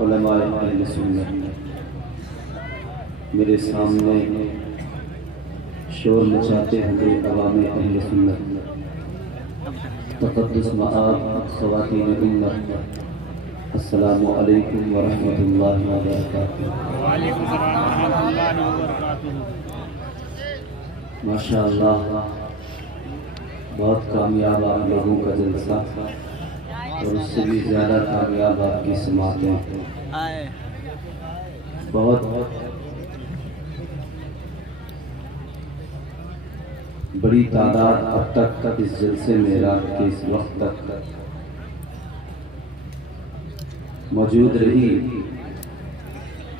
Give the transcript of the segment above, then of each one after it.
उलमाए अहले सुन्नत मेरे सामने शोर मचाते हुए अवामे अहले सुन्नत तक़द्दुस मआब ख़वातीन उम्मत अस्सलामु अलैकुम व रहमतुल्लाहि व बरकातुहू। वालेकुम सलाम व रहमतुल्लाहि व बरकातुहू। माशाअल्लाह बहुत कामयाब आप लोगों का जलसा और उससे भी ज़्यादा कामयाब आपकी समातें। बहुत बड़ी तादाद अब तक इस जलसे में रात के इस वक्त तक मौजूद रही।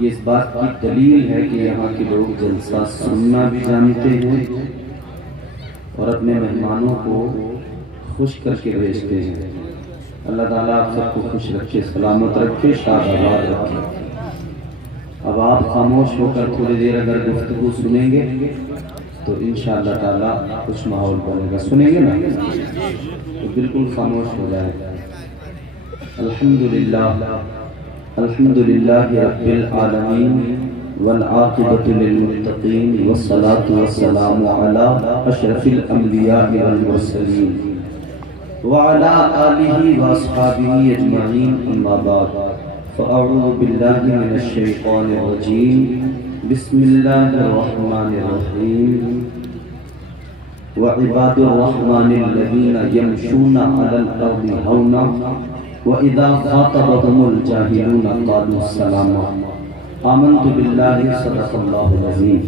ये इस बात की दलील है कि यहाँ के लोग जलसा सुनना भी जानते हैं और अपने मेहमानों को खुश करके भेजते हैं। अल्लाह ताला आप सबको खुश रखे, सलामत रखे, शादाबाद रखे। अब आप खामोश होकर थोड़ी देर अगर गुफ्तगू सुनेंगे तो इंशाअल्लाह ताला कुछ माहौल बनेगा। सुनेंगे ना तो बिल्कुल खामोश हो जाएगा। अल्हम्दुलिल्लाह अल्हम्दुलिल्लाहि रब्बिल आलमीन वल आक़िबतु लिल मुत्तक़ीन वस्सलातु वस्सलामु अला अशरफिल अंबिया वल मुरसलीन व अला आलिहि व अस्हाबिहि अजमईन अम्मा बाद फ़अऊज़ु बिल्लाहि मिनश शैतानिर रजीम बिस्मिल्लाहिर रहमानिर रहीम व इबादुर रहमानिल लज़ीना यमशूना अलल अर्दि हौना व इज़ा ख़ातबहुमुल जाहिलूना क़ालू सलामा। आमन्तु बिल्लाहि सदक़ल्लाहुल अज़ीम।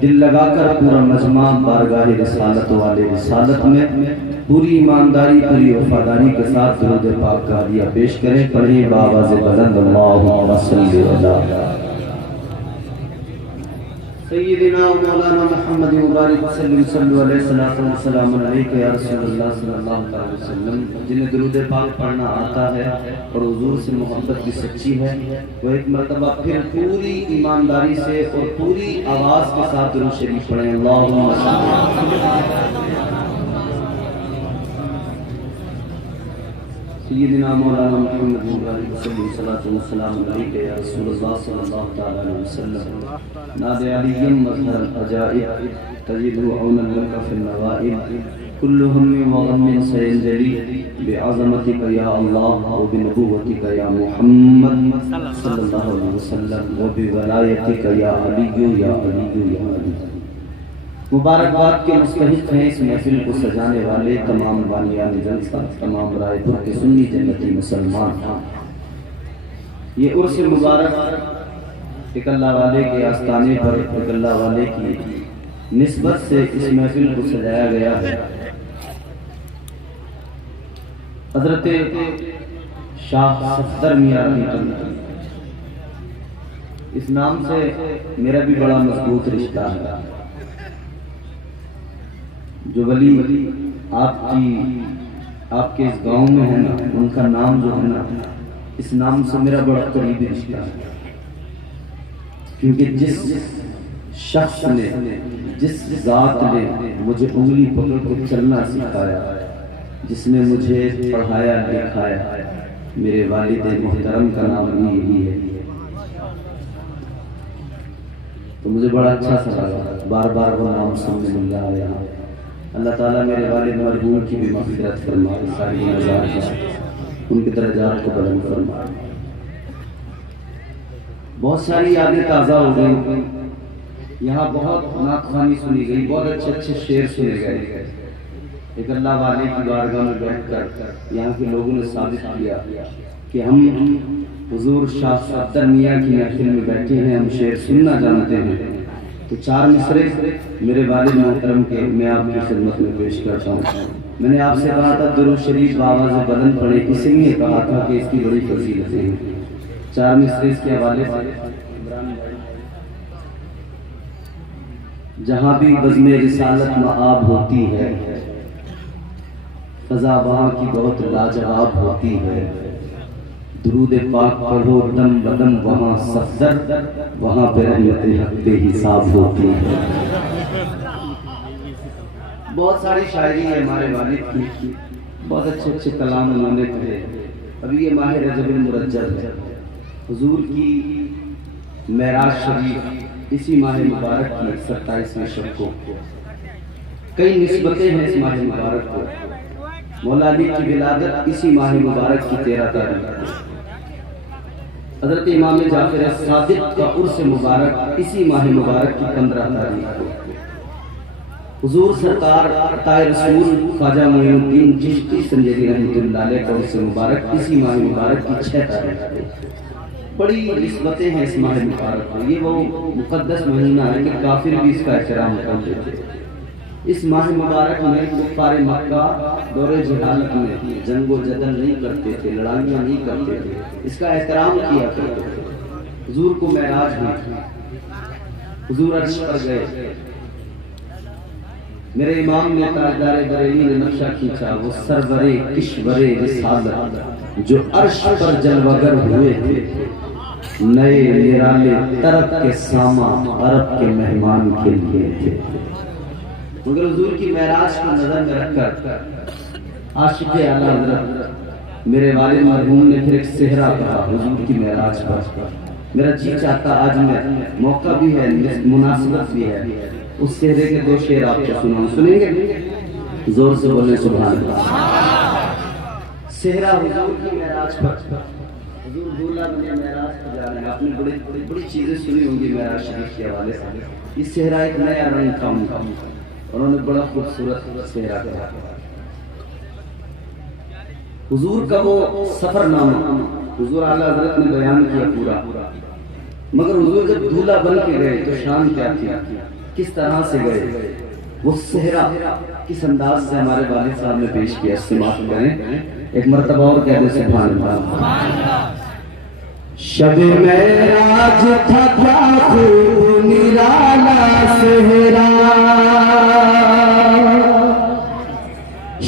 दिल लगाकर पूरा मजमा बारगाह रिसालत वाले रिसालत में पूरी ईमानदारी पूरी वफादारी के साथ दुरूद पाक का हदिया पेश करें। पढ़िए बावाज़े बुलंद अल्लाहुम्मा सल्लि अला सय्यिदिना मौलाना मुहम्मद मुबारक सल्लल्लाहु अलैहि वसल्लम या रसूलल्लाह सल्लल्लाहु अलैहि वसल्लम। जिन्हें दुरूद पाक पढ़ना आता है और हुजूर से मोहब्बत भी सच्ची है वह एक मरतबा फिर पूरी ईमानदारी से और पूरी आवाज़ के साथ दुरूद शरीफ पढ़ें। अल्लाहुम्मा सय्यिदिना मौलाना मुहम्मद मुबारक सल्लल्लाहु अलैहि या रसूलल्लाह सल्लल्लाहु अलैहि वसल्लम। नादे अलीयम मज़हर अजाइब तजिदु औनन लका फिन नवाइब कुल्लु हम्मिन व गम्मिन सयंजली बिअज़मतिका या अल्लाह व बिनबुव्वतिका या मुहम्मद सल्लल्लाहु अलैहि वसल्लम व बिवलायतिका या अली या अली या अली। मुबारकबाद के मुस्तहिक़ हैं इस महफिल को सजाने वाले तमाम बानियान जलसा, तमाम रायपुर के सुन्नी जन्नती मुसलमान। ये उर्स मुबारक एक अल्लाह वाले के आस्ताने पर एक अल्लाह वाले की निस्बत से इस महफिल को सजाया गया है। हज़रत शाह सफदर मियां इस नाम से मेरा भी बड़ा मजबूत रिश्ता है। जो वली आपके इस गांव में है ना, उनका नाम जो है ना, इस नाम से मेरा बड़ा करीबी रिश्ता है। क्योंकि जिस शख्स ने जिस जात ने मुझे उंगली पकड़ कर चलना सिखाया, जिसने मुझे पढ़ाया लिखाया, मेरे वालिद मोहतरम का नाम भी यही है। तो मुझे बड़ा अच्छा सा लगा, बार बार वो नाम सुनने मिल रहा है। अल्लाह ताला मेरे वालिद मरहूम की भी मग़फ़िरत फरमाए, सारी नज़ात उनके दर्जात को बुलंद फरमाए। बहुत सारी यादें ताज़ा हो गई। यहाँ बहुत नातख़वानी सुनी गई, बहुत अच्छे अच्छे शेर सुने गए। एक अल्लाह वाले की बारगाह में बैठकर यहाँ के लोगों ने साबित किया कि हम हुजूर शाह सफदर मियां की महफिल में बैठे हैं, हम शेर सुनना जानते हैं। तो चार मिसरे मेरे वालिद मोहतरम के मैं आपकी खिदमत में पेश करता हूँ। मैंने आपसे कहा था दुरूद शरीफ बावाज़े बुलंद पढ़े, इसलिए कहा था कि इसकी बड़ी फजीलत है। चार मिसरे इसके हवाले से। जहाँ भी बज़्म रिसालत मआब होती है, फ़ज़ा वहाँ की बहुत लाजवाब होती है। दुरूद पाक पढ़ो दम बदम वहाँ सफदर, वहाँ पे रहमत हक बेहिसाब होती है। बहुत सारी शायरी है हमारे वालिद की, बहुत अच्छे अच्छे कलाम उन्होंने कहे। अभी ये माह रजब मुरज्जब है। हुजूर की मेराज शरीफ इसी माह मुबारक की 27वें शब को। कई निस्बतें हैं इस माह मुबारक को। मौला अली की विलादत इसी माह मुबारक की 13 तारीख को। हज़रत इमाम जाफर सादिक का उर्स मुबारक इसी माह मुबारक की 15 तारीख को। हुजूर सरकार अताए रसूल ख्वाजा मोइनुद्दीन चिश्ती संजरी रहमतुल्लाह अलैह का उर्स मुबारक इसी माह मुबारक की 6 तारीख को। बड़ी निस्बतें हैं इस माह मुबारक को। ये वो मुक़द्दस महीना है कि काफिर भी इसका एहतराम करते थे। इस माह मुबारक में कुफ़ार मक्का दौरे जहालत में जंगो जदल नहीं करते थे, लड़ाइयाँ नहीं करते थे, इसका एहतराम किया करते थे। हुजूर को मेराज हुई, हुजूर अर्श पर गए। मेरे इमाम ने ताजदार बरेली ने नक्शा खींचा, वो सरवरे किश्वरे रिसालत जो अर्श पर जलवागर हुए थे, नए निराले तरफ के सामा अरब के मेहमान के लिए थे। मगर हुजूर की मेराज को नजर में रखकर आशिक़े आला हज़रत मेरे वालिद मरहूम ने फिर एक सेहरा कहा हुजूर की मेराज पर। मेरा जी चाहता आज मैं, मौका भी है, मुनासिबत भी है, उस सेहरे के 2 शेर आपको सुनाऊं। सुनेंगे? जोर से बोले सुभान अल्लाह। सेहरा हुजूर की मेराज पर। हुजूर दूल्हा बने मेराज पर जा रहे हैं। आपने बड़ी चीजें सुनी होंगी मेराज शरीफ के हवाले से। इस सेहरा एक नया रंग का उनका, उन्होंने बड़ा खूबसूरत सेहरा किया। हुजूर का वो सफरनामा हुजूर आला हज़रत ने बयान किया पूरा। मगर हुजूर जब दूल्हा बन के गए तो शान क्या थी, किस तरह से गए, वो सेहरा किस अंदाज से हमारे वालिद साहब ने पेश किया। इससे माफ करें, एक मर्तबा और कह दे सुभान अल्लाह। शब मेराज था क्या खूब निराला सेहरा,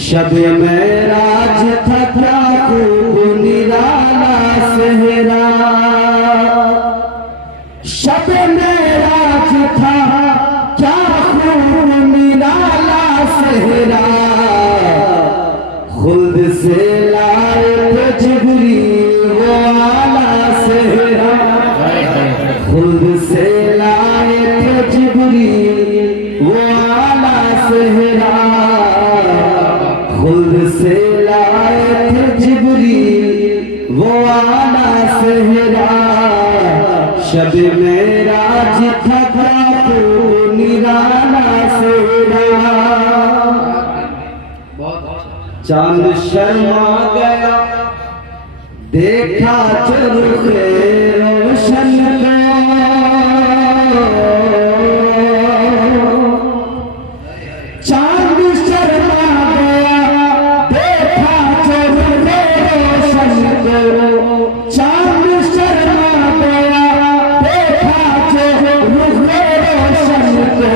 शब मेराज था क्या खूब निराला सेहरा, शब मेराज था क्या खूब निराला सेहरा, खुल्द से लाए थे जिब्रील वो आला सेहरा, खुल्द से लाए थे जिब्रील वो आला सेहरा, खुल्द से लाए थे जिब्रील वो आला सेहरा, शब मेराज था क्या खूब निराला सेहरा। चांद शर्मा गया देखा चरुखे रोशन को, चांद शर्मा गया देखा चरुखे रोशन को, चांद शर्मा गया देखा चरुखे रोशन को,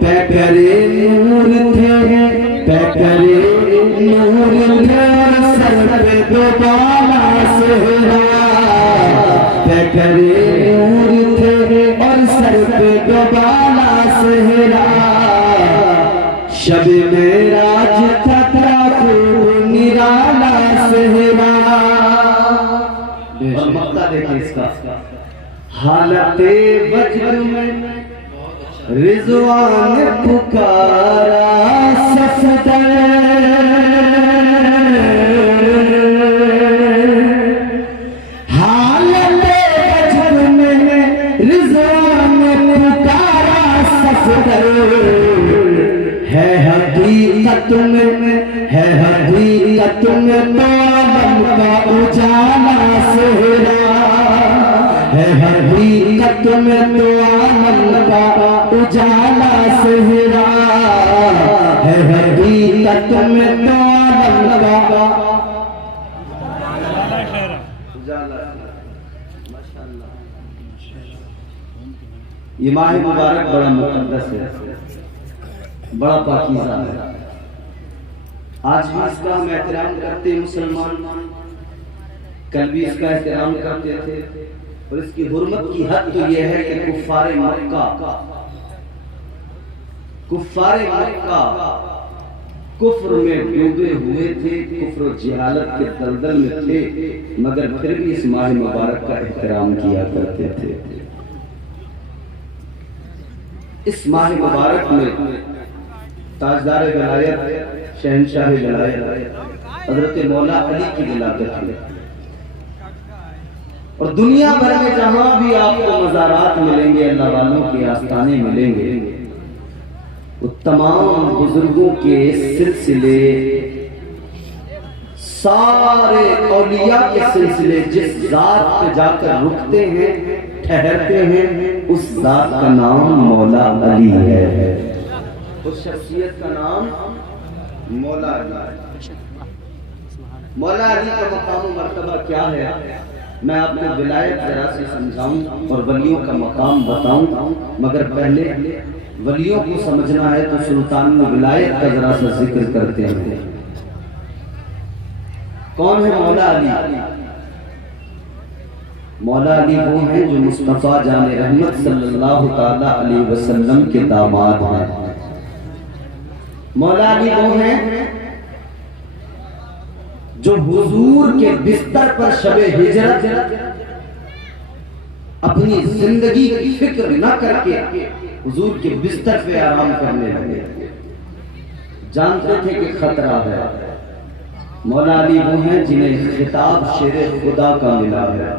पैकरे नूर थे, पैकरे नूर थे सर पे दोबारा सेहरा, पैकरे नूर थे और सर पे दोबारा सेहरा, शब मेराज था क्या खूब निराला सेहरा। और मक्ता देखिए इसका, हालते वज्र में रिज़वान पुकारा सफदर, हालते वज्र में रिज़वान पुकारा सफदर, है हकीकत में, है हकीकत में तो आलम का उजाला सेहरा, है हकीकत में तो आलम का उजाला सेहरा, है हकीकत में तो आलम का उजाला। माशाअल्लाह, ये माह मुबारक बड़ा मुक़द्दस है, बड़ा पाकीज़ा है। आज भी इसका हम एहतराम करते हैं मुसलमान, कल भी इसका एहतराम करते थे। और इसकी हुर्मत की हद तो यह है कि कुफ़ारे मक्का कुफ्र में डूबे हुए थे, कुफ्र और जहालत के दलदल में थे, मगर फिर भी इस माह मुबारक का एहतराम किया करते थे। इस माह मुबारक में ताजदार विलायत शहंशाह विलायत हजरत मौला अली की विलादत हुई और दुनिया भर में जहां भी आपको मज़ारात मिलेंगे, अल्लाह वालों के आस्थाने मिलेंगे, वो तमाम बुजुर्गों के सिलसिले, सारे औलिया के सिलसिले जिस जात पे जाकर रुकते हैं, ठहरते हैं, उस जात का नाम मौला अली है। उस शख्सियत का नाम मौला अली। मौला अली का मकाम मर्तबा क्या है, मैं आपको विलायत जरा से समझाऊं और वलियों का मकाम बताऊं, मगर पहले वलियों को समझना है तो सुल्तान विलायत का जरा सा जिक्र करते हैं। कौन है मौला अली? मौला अली वो हैं जो मुस्तफा जाने रहमत सल्लल्लाहु ताला अलैहि वसल्लम के दामाद हैं। मौला अली वो हैं जो हुजूर के बिस्तर पर शबे हिजरत अपनी जिंदगी की फिक्र न करके हुजूर के बिस्तर पे आराम करने लगे, जानते थे कि खतरा है। मौला अली वो हैं जिन्हें खिताब शेरे खुदा का मिला है।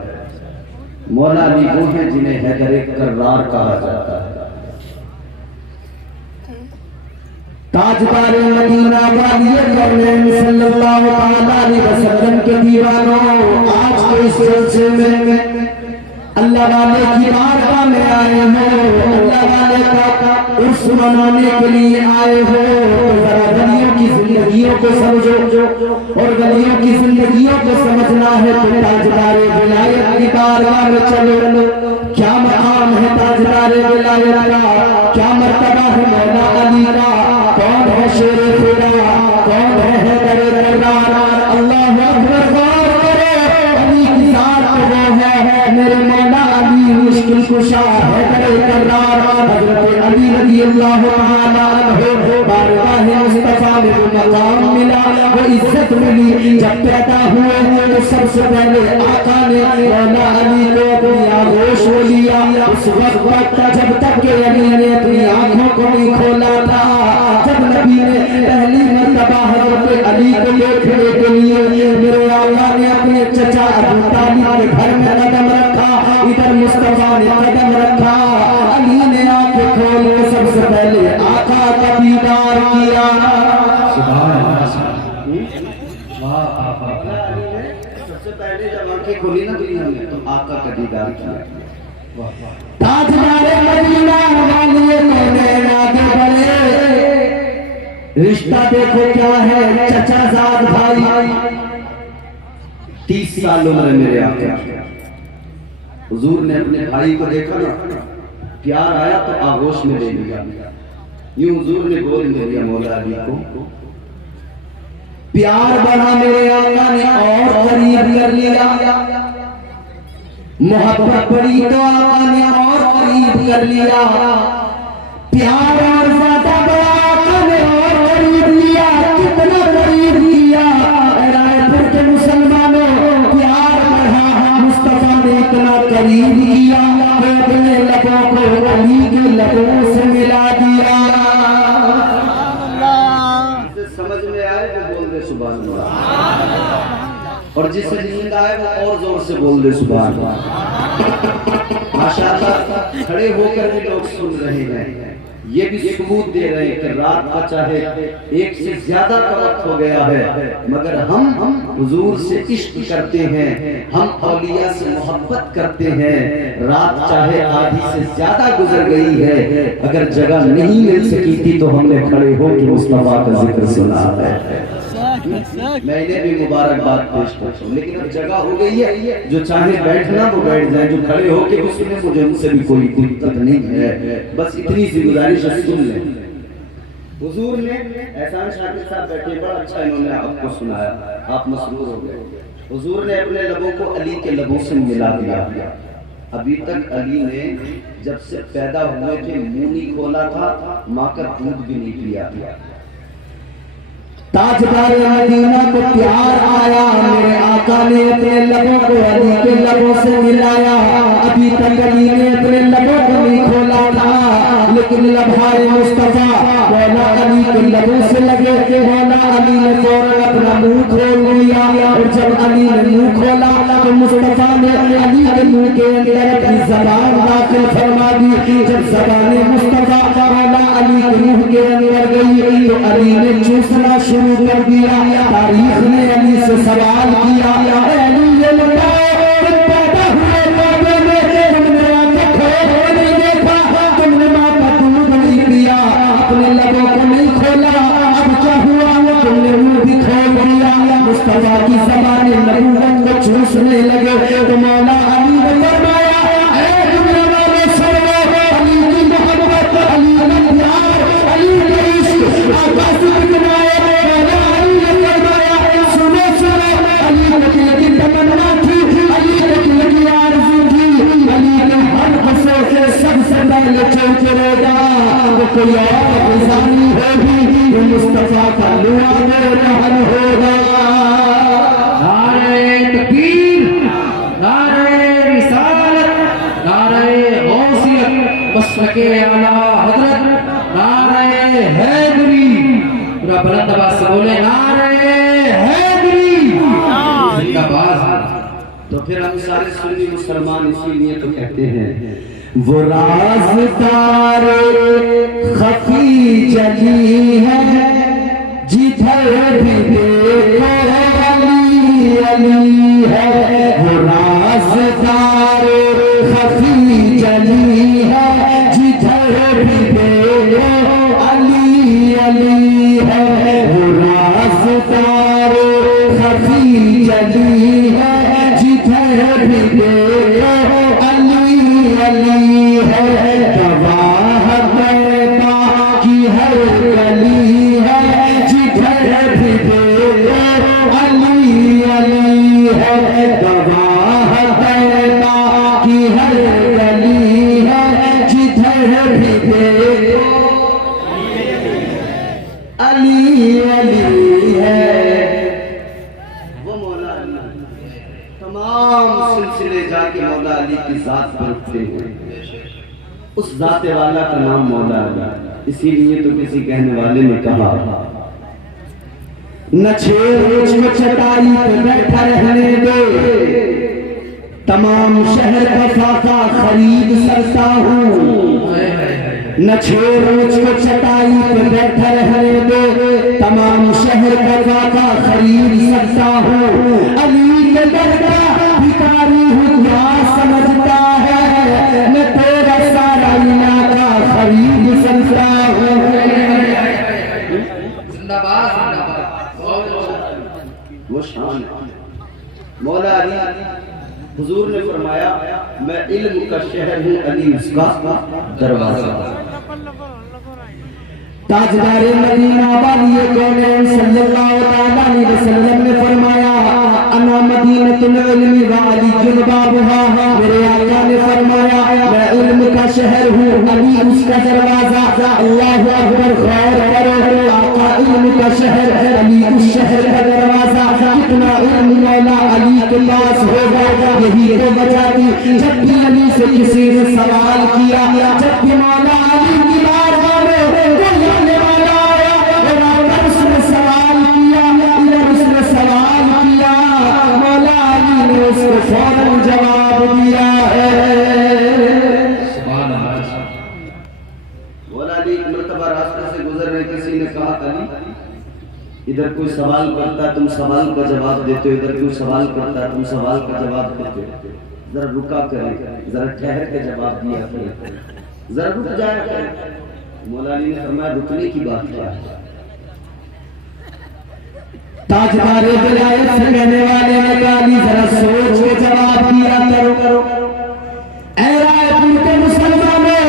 मौला अली वो हैं जिन्हें हैदर कर्रार कहा जाता है। ताजदार मदीना वाली सल्लल्लाहु अलैहि वसल्लम के दीवानों, आज के इस सिलसिले में अल्लाह वाले की बारगाह में आए हो, अल्लाह वाले का उर्स मनाने के लिए आए हो, तो जरा गलियों की जिंदगियों को समझो और गलियों की जिंदगियों को समझना है तो ताजदार विलायत की बारगाह में चलो। क्या मकाम है ताजदार विलायत का, क्या मर्तबा है मौला अली का, कौन है शेर खुदा, कौन है हैदर कर्रार। अल्लाह अकबर, गौर करो, अली की जात वो है मेरे मौला अली, मुश्किल कुशा हैदर कर्रार। हजरत अली रज़ियल्लाहु तआला अन्हु बारगाह मुस्तफा में वो मकाम मिला, वो इज्जत मिली। जब पैदा हुए तो सबसे पहले आका ने मौला अली को अपनी आगोश में लिया। उस वक्त जब तक के अली ने अपनी आंखों को नहीं खोला था, जब नबी ने पहली मर्तबा हजरत अली को देखने के लिए मेरे आका ने अपने चचा अबू तालिब के घर में कदम रखा, इधर मुस्तफा ने कदम रखा। अली ने आंखें खोल के सबसे पहले आका का दीदार किया। सबसे पहले जब आंखें खोली ना दुनिया में तो आका का दीदार किया। ताजदार मदीना वाले मौने आगे बढ़े, रिश्ता देखो क्या है, चचा साथ भाई। 30 साल उम्र है मेरे आका। हुजूर ने अपने भाई को देखा ना, प्यार आया तो आगोश में ले लिया। यूं हुजूर ने गोद में लिया मौला अली को, प्यार बढ़ा मेरे आका ने और करीब कर लिया। मोहब्बत बढ़ी तो आका ने और करीब कर लिया। प्यार और ज्यादा बढ़ा आका ने और करीब लिया। कितना करीब लिया रायपुर के मुसलमानों, प्यार बढ़ा, मुस्तफा ने इतना करीब किया कि अपने लबों को अली के लबों से मिला दिया। समझ में आए तो बोल दे सुभान अल्लाह, और जिसे नींद आए वो और जोर से बोल दे सुभान अल्लाह। माशाअल्लाह, खड़े होकर भी लोग सुन रहे हैं, ये भी सबूत दे रहे हैं कि रात का चाहे 1 से ज्यादा का वक्त हो गया है, मगर हम हुजूर से इश्क करते हैं, हम औलिया से मोहब्बत करते हैं। रात चाहे आधी से ज्यादा गुजर गई है, अगर जगह नहीं मिल सकी थी तो हमने खड़े होकर मुस्तफा का जिक्र सुना है। मैंने भी मुबारकबाद पेश करता हूँ, लेकिन अब जगह हो गई है, जो चाहे बैठना वो बैठ जाए, जो खड़े होके भी सुने, मुझे उनसे भी कोई दिक्कत नहीं है। बस इतनी सी गुजारिश है, सुन लें। हुजूर ने एहसान शाकिर साहब बैठे, बड़ा अच्छा इन्होंने आपको सुनाया, आप मसरूर हो गए। हुजूर ने अपने लबों को अली के लबों से मिला दिया। अभी तक अली ने जब से पैदा हुए थे मुंह नहीं खोला था, माँ का दूध भी नहीं पिया। ताजदार मदीना को प्यार आया, मेरे आका ने अपने लबों को अली के लबों से मिलाया। अभी तक अली ने अपने लबों को नहीं खोला था, लेकिन लम्हाए मुस्तफा मौला अली के लबों से लगे। मौला अली ने फौरन अपना मुंह खोल लिया, और जब अली ने मुंह खोला तो मुस्तफा ने अली के मुंह के अंदर अपनी जबान दाखिल फरमा दी। जब जबान मुस्तफा मौला अली के मुंह के अंदर गई तो अली ने चूसना शुरू कर दिया। तारीख ने अली से सवाल किया, अली ये बताओ पैदा हुए मौके में तुमने आंखें खोल नहीं देखा, तुमने माँ का दूध नहीं पिया, अपने लबों को नहीं खोला, अब क्या हुआ? तुमने मुंह भी खोल दिया। मुस्तफा की ज़बान नबूवत को चूसने लगे तो मौला अली ने फरमाया, ऐ दुनिया वाले सुनो, अली की मोहब्बत, अली का प्यार, अली का इश्क आकाश से बनाया। मौला अली ने फरमाया, सुनो सुनो, अली के दिल की तमन्ना थी, अली के दिल की आरज़ू थी, अली के हक़ से सबसे पहले चौचरेगा वो कोई और गुज़ारी होगी, वो मुस्तफा का लुआ रहन होगा। नारे तकबीर, नारे रिसालत, नारे गौसियत, मशरक़े आला हज़रत, नारे हैदरी। पूरा बुलंद आवाज़ से बोले, नारे हैदरी जिंदाबाद। तो फिर हम सारे सुन्नी मुसलमान इसीलिए तो कहते हैं, वो राज़दार खफी जली है जिधर भी देखो अली अली है। वो राज़दार खफी जली है जिधर भी देखो अली अली है। वो राज़दार खफी जली है जिधर भी देखो अली अली है। गवाह पैदा की हर गली है जिधर भी देखो अली अली है। गवाह पैदा की हर गली है जिधर भी देखो अली अली है। वो मौला अली तमाम सिलसिले जाके मौला अली की जात पर उठते हैं। उस जाते वाला का नाम मौला अली। इसीलिए तो किसी कहने वाले ने कहा, न छेड़ मुझको चटाई पे बैठा रहने दे, तमाम शहर का फाका खरीद सकता हूँ। न छेड़ मुझको चटाई पे बैठा रहने दे, तमाम शहर का फाका खरीद सकता हूँ। अली के दर का भिखारी हूँ क्या समझता है, मैं तेरा सारा इलाका खरीद सकता हूँ। जिंदाबाद वो शान है। मौला अली हुजूर ने फरमाया, मैं इल्म का शहर हूँ, अली उसका दरवाजा। ताजदार मदीना वाली कौन सल्लल्लाहु अलैहि वसल्लम ने फरमाया, अना मदीनतुल इल्मी व अली जुनबाबुहा। मेरे आका ने फरमाया, मैं इल्म का शहर हूँ, अली उसका दरवाजा। अल्लाहु अकबर, खैर करो। आका इल्म का शहर, अली उस शहर का दरवाजा। कितना इल्म मौला अली के पास होगा, यही तो वजह थी। जब भी अली से किसी ने सवाल किया, जब भी मौला अली की बारगाह में कोई आने वाला आया और उसने सवाल किया, उसने सवाल किया, मौला अली ने उसको फौरन जवाब दिया है। मौला अली एक मर्तबा रास्ते से गुजर रहे, किसी ने कहा, अली इधर कोई सवाल करता है तुम सवाल का जवाब देते हो, इधर कोई सवाल करता है तुम सवाल का जवाब देते हो, जरा रुका करें, जरा ठहर के जवाब दिया करें, जरा रुक जाया करें। मौला अली ने फरमाया, रुकने की बात क्या है। ताजदार विलायत से कहने वाले ने कहा, अली जरा सोच के जवाब दिया करो। ऐ रायपुर के मुसलमानों,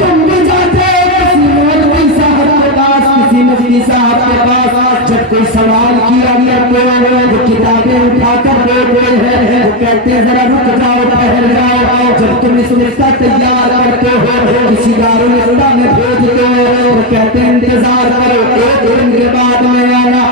तुम भी जाते किसी मौलवी साहब के पास, किसी मुफ्ती साहब के पास, जब कोई सवाल किया करते हैं वो किताबें उठाकर देते हैं, वो कहते हैं जरा रुक जाओ, ठहर जाओ। जब तुम इस रिश्ता तैयार करते हो, किसी दारुल इस्लाम में भेजते हो, वो कहते हैं इंतजार करो, एक दिन के बाद में आना।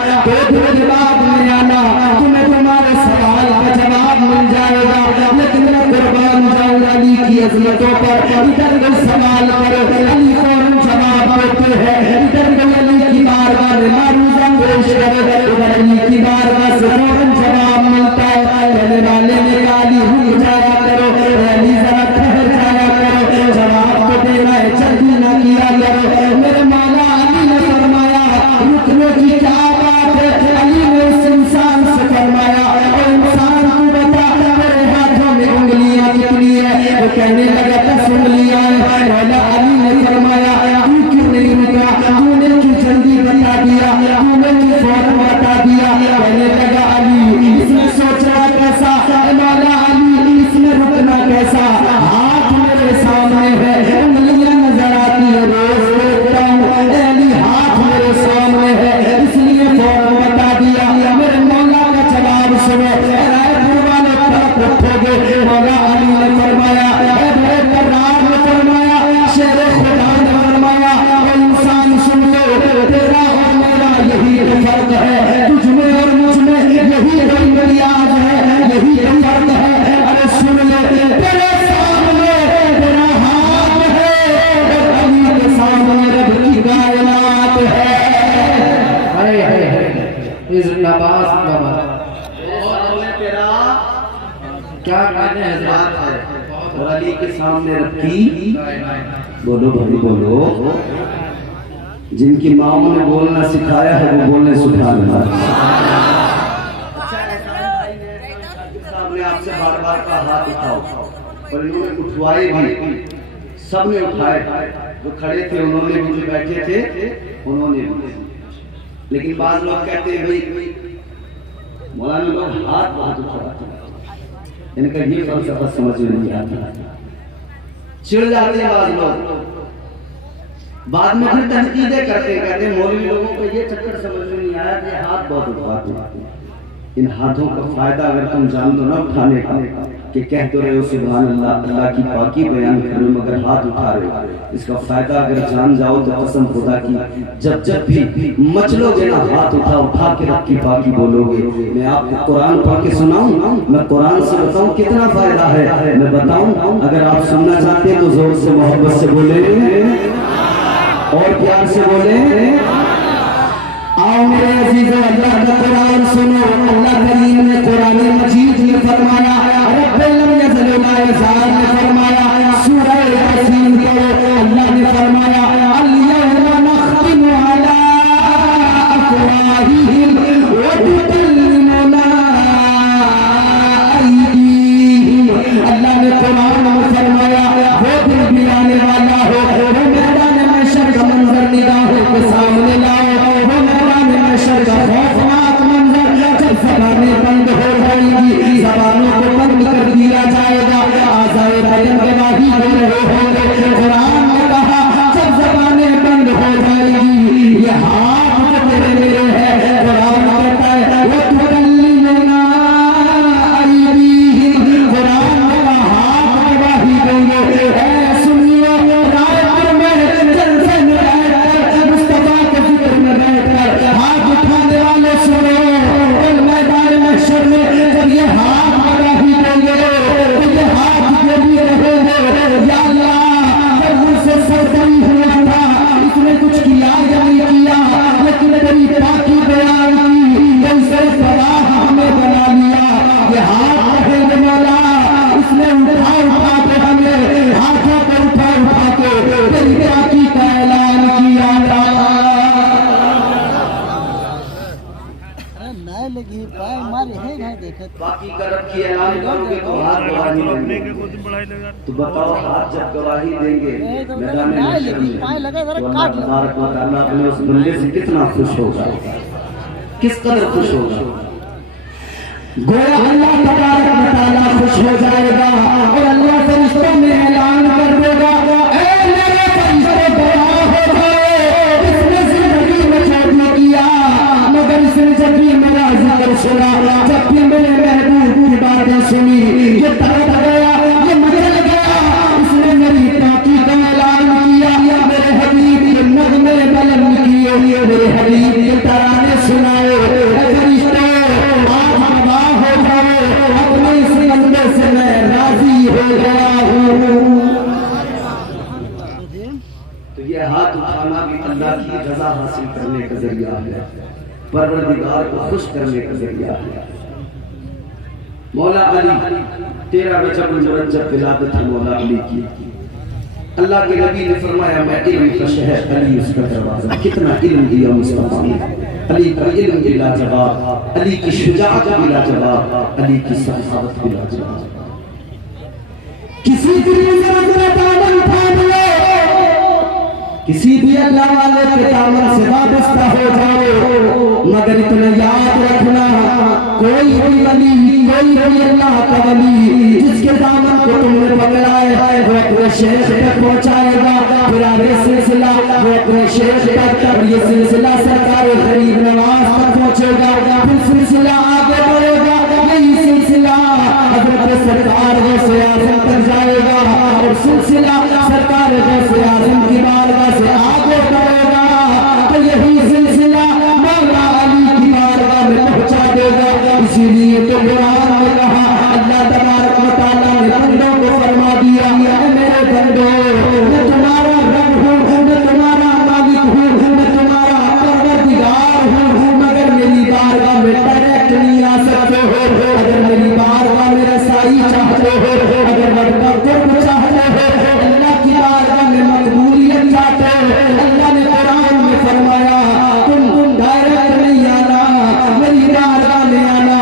अजमतों पर, इधर कोई सवाल करो अली फौरन जवाब देते हैं, इधर कोई अली की बारगाह में मारूजा पेश करे उधर अली की बारगाह से फौरन जवाब मिलता है। कहने वाले ने कहा अली रुक जाया करो, अली जरा ठहर जाया करो, जवाब तो देना है, जल्दी ना किया करो। मेरे मौला अली ने फरमाया रुकने की क्या बात है। अली ने उस इंसान से फरमाया और इंसान तू बता मेरे हाथों में उंगलियां कितनी है। वो कहने लगा 10 उंगलियां है। मौला अली ने फरमाया तू क्यों नहीं रुका, तूने क्यों जल्दी बता दिया, तूने क्यों फौरन बता दिया। कहने लगा अली इसमें सोचना कैसा, मौला अली इसमें रुकना कैसा, हाथ मेरे सामने है, उंगलियां नजर आती है, रोज देखता हूँ अली हाथ मेरे सामने है, इसलिए फौरन बता दिया। मेरे मौला का जवाब सुनो, रायपुर वाले तरफ उठोगे। मौला अली ने फरमाया राम ने फरमाया शेर खुदा ने फरमाया इंसान सुन लो, तेरा और मेरा यही तो फर्क है, तुझ में और मुझ में यही तो इम्तियाज है, यही तो फर्क है। अरे सुन ले तेरे सामने तेरा हाथ है और अली के सामने रब की कायनात है। जिंदाबाद जिंदाबाद तेरा क्या कहने है बात है और अली के सामने रखी। बोलो भाई बोलो, जिनकी माओ ने बोलना सिखाया है वो बोलने सुबहान अल्लाह। सामने आपसे बार बार का हाथ उठाओ और इन्होंने उठवाए भी, सबने उठाए, जो खड़े थे उन्होंने भी, जो बैठे थे उन्होंने भी। लेकिन बाद लोग कहते हैं भाई मौलाना लोग हाथ बहुत उठाते हैं, इनका ये फलसफा समझ में नहीं आता, चिढ़ जाते हैं बाद लोग। बाद में फिर तहकीदें करते हैं, कहते हैं मौलवी लोगों को ये चक्कर समझ में नहीं आया कि हाथ बहुत उठाते हैं। इन हाथों का फायदा अगर तुम जान दो ना उठाने का, कि कह तो रहे हो सुभान अल्लाह, अल्लाह की पाकी बयान कर रहे हो मगर हाथ उठा रहे हो, इसका फायदा अगर जान जाओ तो कसम खुदा की जब जब भी मचलोगे ना हाथ उठा के रब की पाकी बोलोगे। मैं आपको कुरान पढ़ के सुनाऊं, मैं कुरान से बताऊं कितना फायदा है, मैं बताऊं। अगर आप सुनना चाहते हैं तो जोर से मोहब्बत से बोले और प्यार से बोले आओ मेरे अजीजों, अल्लाह का कुरान सुनो। अल्लाह करीम ने कुरान मजीद में फरमाया, रब्बुल यज़ल ला यज़ाल ने फरमाया, सूरह यासीन पढ़ो। अल्लाह ने फरमाया अल-यौमा नख्तिमु अला अफ़वाहिहिम व तुकल्लिमुना अयदीहिम। अल्लाह ने कुरान में फरमाया वो दिन भी आने वाला हो, वो मैदान महशर का मंजर निगाहों के सामने लाओ, का खौफनाक मंजर जब ज़बानें बंद हो जाएंगी, ज़बानों को बंद कर दिया जाएगा, आज़ाए बदन गवाही दे रहे होंगे। कुरान ने कहा जब ज़बानें बंद हो जाएंगी, ये हाथ तेरे मेरे है। कुरान कहता है वो तुकल्लिमुना अयदीहिम, कुरान ने कहा हाथ गवाही देंगे। सुनिए रायपुर में जलसे में बैठकर मुस्तफा के जिक्र में बैठकर हाथ उठाने वाले सुनो, और मैदान महशर में जब ये हाथ गवाही देंगे तो ये हाथ के लिए रहेंगे या अल्लाह जब मुझसे सरदरी हुआ था इसने कुछ किया या नहीं किया, लेकिन तेरी पाकी बयान की कैसे बड़ा हमें बना लिया। ये हाथ रहेंगे मौला, इसने उठा के हमें हाथों पर उठा के तेरी पाकी का ऐलान किया। बाकी करब की ऐलान करोगे तो हाथ गवाही देंगे, तो बताओ हाथ जब गवाही देंगे मैदान महशर में तो अल्लाह तबारक व तआला अपने उस बंदे से कितना खुश होगा, किस कदर खुश होगा। गोया अल्लाह तबारक व तआला खुश हो जाएगा और अल्लाह फरिश्तों में ऐलान कर देगा, ऐ मेरे फरिश्ते गवाह हो जाओ, इसने जिंदगी में चोरी किया मगर इसने जिंदगी में जिक्र सुना, जब भी मेरे महबूब की बातें सुनी ये तड़प गया, ये मचल गया, इसने मेरी पाकी का ऐलान किया, मेरे हबीब के नगमे बुलंद किए, मेरे हबीब के तराने सुनाए। फरिश्तों आप गवाह हो जाओ, अपने इस बंदे से मैं राजी हो गया हूँ। रज़ा हासिल करने का जरिया है, परवरदिगार को खुश करने का जरिया है। मौला अली 13 रजब मुरज्जब विलादत है मौला अली की। अल्लाह के नबी ने फरमाया मैं इल्म का शहर, अली उसका दरवाजा। कितना इल्म दिया मुस्तफा ने। अली का इल्म लाजवाब, अली की शुजाअत लाजवाब, अली की सखावत लाजवाब। किसी भी दामन थाम लो, किसी भी अल्लाह वाले के दामन से वाबस्ता हो जाओ, मगर इतना याद रखना कोई भी वली, कोई भी अल्लाह का वली जिसके दामन को तुमने पकड़ा है वो अपने शेख तक पहुंचाएगा, फिर आगे सिलसिला वो अपने शेख तक, और ये सिलसिला सरकार गरीब नवाज तक पहुंचेगा, फिर सिलसिला आगे बढ़ेगा, यही सिलसिला हजरत सरकार से आजम तक जाएगा, और सिलसिला सरकार से आजम की बारगाह से आगे बढ़ेगा, तो यही सिलसिला मौला अली की बारगाह में पहुंचा देगा। इसीलिए तो कुरान में कहा, अल्लाह तबारक व तआला ने बंदों को फरमा दिया, मेरे बंदों मैं तुम्हारा रब हूँ, मैं तुम्हारा मालिक हूँ, मैं तुम्हारा परवरदिगार हूँ, मगर मेरी बारगाह में डायरेक्ट नहीं आ सकते हो। अगर मेरी बारगाह में रसाई चाहते हो, अगर मदद चाहते हो, अल्लाह की बारगाह में मकबूलियत चाहते हो, अल्लाह ने कुरान में फरमाया तुम डायरेक्ट नहीं आना, मेरी बारगाह में आना,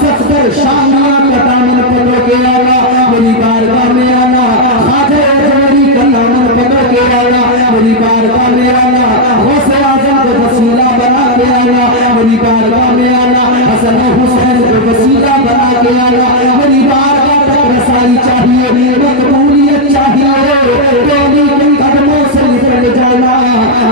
सफदर शामिया का दामन पकड़ के आना, मेरी बारगाह में आना, ख्वाजा अजमेरी का दामन पकड़ के आना, मेरी बारगाह में आना, गौसे आजम को वसीला बना के आना, मेरी बारगाह में आना, हसन हुसैन को वसीला बना के आना, मेरी बारगाह तक रसाई चाहिए, मकबूलियत चाहिए, अली के कदमों से निकल जाना,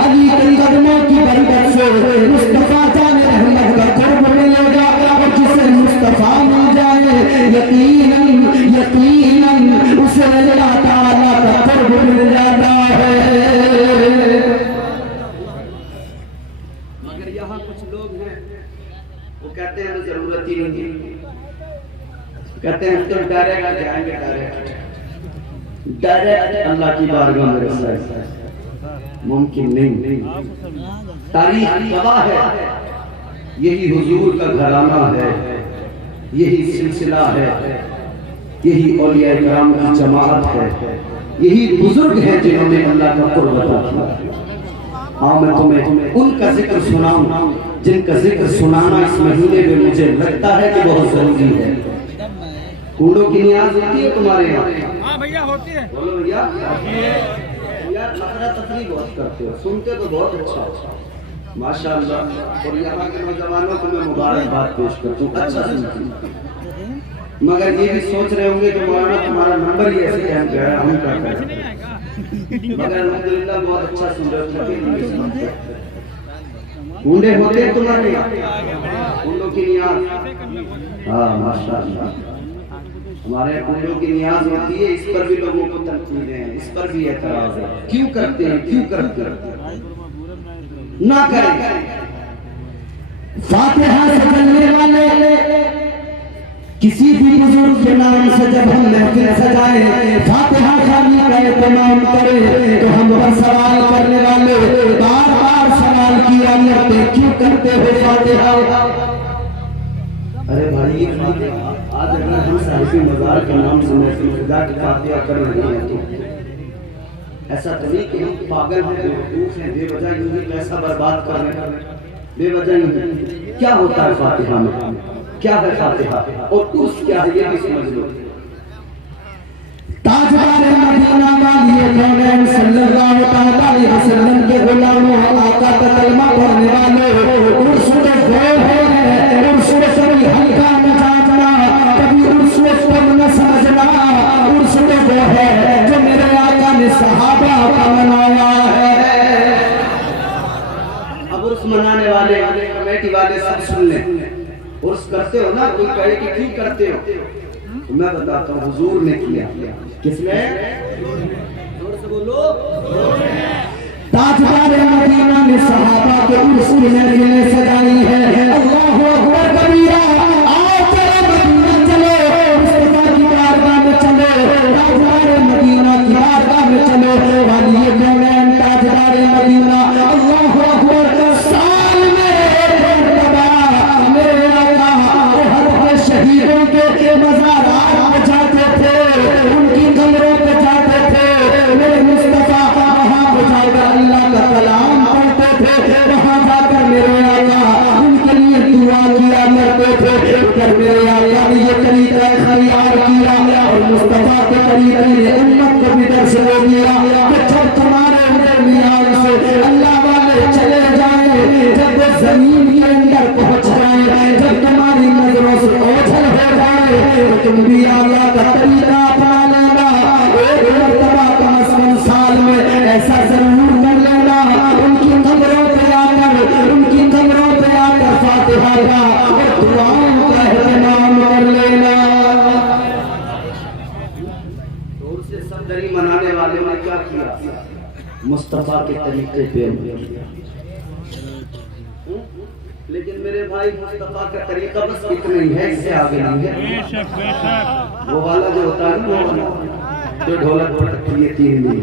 अली के कदमों की बरकत से मुस्तफा जाने रहमत का कुर्ब मिलेगा, और जिसे मुस्तफा मिल जाए यकीनन यकीनन उसे अल्लाह ताला का कुर्ब मिल जाता है। मगर यहाँ कुछ लोग हैं वो कहते हैं जरूरत ही नहीं, कहते हैं तुम डायरेक्ट जाएंगे, डायरेक्ट अल्लाह की बारगाह में रसाई मुमकिन नहीं। तारीख गवाह है, यही हुजूर का घराना है, यही सिलसिला है, यही औलिया किराम की जमात है, यही बुजुर्ग हैं जिन्होंने अल्लाह का कुर्ब अता किया। हाँ मैं तुम्हें उनका जिक्र सुनाऊं जिनका जिक्र सुनाना इस महीने में मुझे लगता है कि बहुत जरूरी है। कूड़ों की नियाज होती है तुम्हारे यहाँ? हाँ भैया होती है। बोलो भैया। यार लफड़ा तफरी बहुत करते हो, सुनते तो बहुत अच्छा माशाअल्लाह, और यहाँ के नौजवानों को मैं मुबारकबाद पेश करता हूँ, अच्छा सुनते, मगर ये भी सोच रहे होंगे कि मौलाना तुम्हारा नंबर ही ऐसे टाइम पे है, हम क्या करें, मगर अल्हम्दुलिल्लाह बहुत अच्छा सुन रहे हो। कूड़े होते हैं तुम्हारे यहाँ, कूड़ों की नियाज? हाँ माशाअल्लाह, हमारे यहाँ कुंडों की नियाज होती है, इस पर भी लोगों को तनकीद है, इस पर भी एतराज है, क्यों करते हैं, क्यों करते हैं, ना करें। फातिहा से चलने वाले किसी भी बुजुर्ग के नाम से जब हम महफिल सजाए, फातिहा खानी का एहतमाम करें, तो हम पर सवाल करने वाले बार बार सवाल किया करते, क्यों करते हो फातिहा? अरे भाई ये आज अगर हम साहिब मज़ार के नाम से महफिल खुदा की फातिहा कर रहे हैं तो ऐसा तो नहीं कि हम पागल हैं, बेवकूफ हैं, बेवजह यूं ही पैसा बर्बाद कर रहे हैं, बेवजह यूं। क्या होता है फातिहा में, क्या है फातिहा और उर्स क्या है, ये भी समझ लो। ताजदार मदीना वाली कौन सल्लल्लाहु अलैहि वसल्लम के गुलामों, आका का कलमा पढ़ने वालों, उर्स में गौर है, उर्स में सभी हल्का न जाना, कभी उर्स में कम न समझना, उर्स में वो है जो मेरे आका ने सहाबा का मनाया है। अब उर्स मनाने वाले कमेटी वाले सब सुन लें, उर्स करते हो ना, कोई कहे कि क्यों करते हो, तो मैं बताता हूँ हुजूर ने किया। किसने? जोर से बोलो। ताजदार मदीना ने सहाबा के उर्स की महफिलें सजाई है। अल्लाहु अकबर कबीरा, आओ चलो मदीना चलो, मुस्तफा की बारगाह में चलो, ताजदार मदीना की बारगाह में चलो, वाली कौन ताजदार मदीना। अल्लाहु अकबर हो जाए तो तुम भी आला का तरीका अपना लेना। एक मर्तबा कम से कम साल में ऐसा जरूर कर लेना, उनकी कब्रों पे आकर फातिहा का और दुआओं का एहतमाम कर लेना। तो उससे सफदरी मनाने वाले ने क्या किया? मुस्तफा के तरीके पे किया। लेकिन मेरे भाई मुस्तफा का तरीका बस इतना ही है, इससे आगे नहीं है। वो वाला जो होता है ना, वो जो ढोलक पटकती है 3 दिन,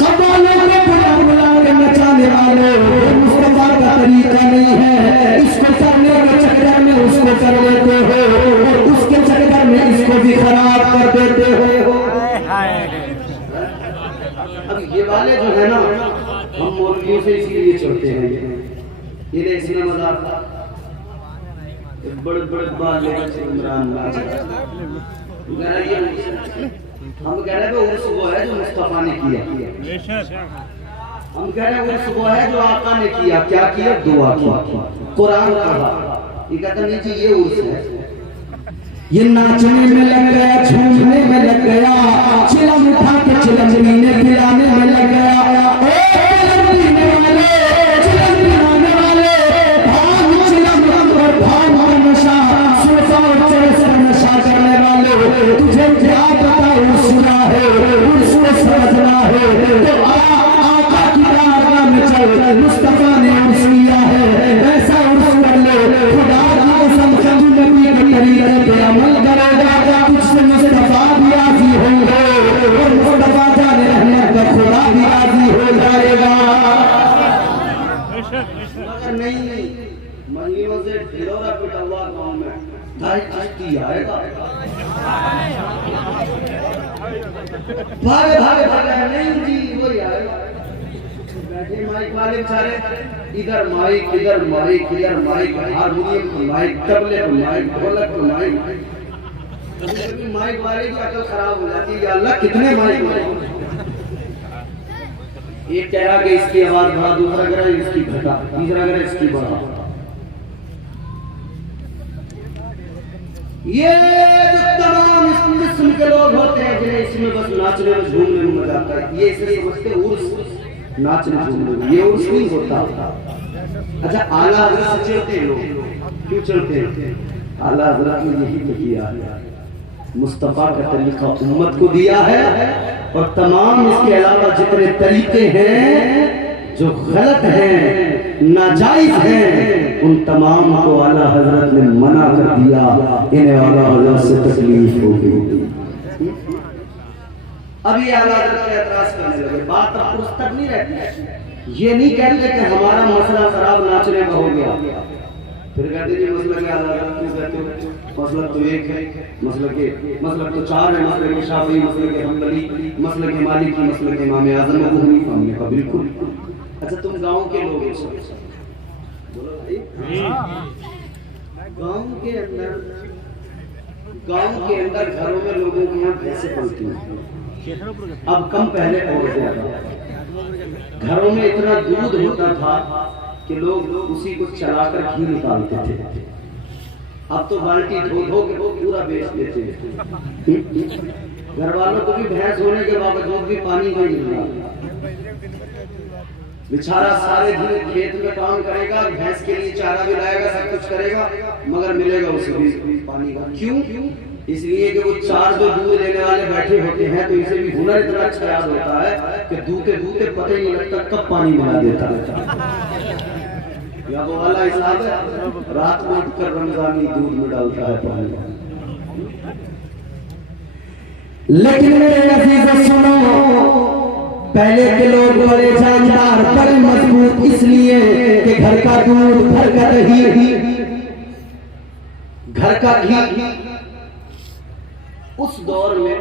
कव्वालों को बुला के नचाने वाले, मुस्तफा का तरीका नहीं है। इसको करने के चक्कर में उसको कर लेते हो और उसके चक्कर में इसको भी खराब कर देते हो। अब ये वाले जो है ना, हम मौलवियों से इसलिए चलते हैं, ये इसमें मजाक बड़े बड़े बाल लेकर इमरान हम कह रहे हैं उर्स वो है जो मुस्तफा ने किया। हम कह रहे हैं उर्स वो है जो आका ने किया। क्या किया? दुआ की, कुरान पढ़ा। ये कहता नहीं जी ये उर्स है। ये नाचने में लग गया, झूमने में लग गया, चिलम उठा के चिलम पीने पिलाने में लग गया। तुझे क्या पता उर्सना है, उर्सना समझना है तो आका की राह में चल। मुस्तफा ने उर्स किया है, ऐसा उर्स कर ले। खुदा की कसम नबी के तरीके पे अमल करेगा, तुझसे मुस्तफा भी राजी होंगे और मुस्तफा जाने रहमत का खुदा भी राजी हो जाएगा। मगर नहीं, महीनों से ढिलोरा पिटा हुआ गाँव में भाई चिश्ती आएगा, भागे भागे भागे नहीं जी वही आएगा। बैठे माइक वाले बेचारे, इधर माइक इधर माइक इधर माइक, हारमोनियम को माइक, तबले को माइक, ढोलक को माइक। माइक वाले की अकल खराब हो जाती है। अल्लाह कितने माइक वाले, एक कह रहा कि इसकी आवाज बढ़ा, दूसरा कह रहा इसकी घटा, तीसरा कह रहा इसकी बढ़ा। ये जो तमाम इस किस्म के लोग होते हैं जिन्हें इसमें बस नाचने में झूमने में मजा आता है, ये इसे समझते उर्स, नाचने झूमने में। ये उर्स नहीं होता। अच्छा आला हज़रत से चलते हैं लोग, क्यों चलते हैं? आला हज़रत ने यही तो किया है, मुस्तफा का तरीका उम्मत को दिया है और तमाम इसके अलावा जितने तरीके हैं जो गलत हैं, नाजायज हैं, उन तमाम को आला हजरत ने मना कर दिया। इन्हें आला हजरत से तकलीफ हो गई। अभी आला हजरत पे एतराज करने लगे। बात अब उस तक नहीं रहती। ये नहीं कहते कि हमारा मसला खराब नाचने का हो गया, फिर कहते जी मसला क्या आला हजरत क्यों कहते हो? मसला तो एक है, मसला तो 4 है। मसला के शाफी, मसला के हम्बली, मसला के मालिकी, मसला के इमाम आज़म अबू हनीफा। हमने कहा बिल्कुल। अच्छा तुम गांव के लोग हो, बोलो भाई। गांव के अंदर घरों में लोगों के यहाँ भैंसें पलती हैं। अब कम, पहले और ज्यादा। घरों में इतना दूध होता था कि लोग उसी को चलाकर घी निकालते थे। अब तो बाल्टी धो धो के वो पूरा बेच देते हैं। घर वालों को भी भैंस होने के बावजूद भी पानी नहीं मिल रहा। बेचारा सारे दिन खेत में काम करेगा, भैंस के लिए चारा भी लाएगा, सब कुछ करेगा, मगर मिलेगा उसे भी पानी का। क्यों? इसलिए कि वो 4 जो दूध लेने वाले बैठे होते हैं, तो इसे भी हुनर इतना अच्छा याद होता है कि दूधते दूधते पता ही नहीं लगता कब पानी मिला देता है। या वो वाला हिसाब है, रात में उठकर रमजानी दूध में डालता है पानी। लेकिन मेरे अजीज़ों सुनो, पहले के लोग बड़े जानदार, बड़े मजबूत, इसलिए कि घर का दूध, घर का दही, घर का घी। उस दौर में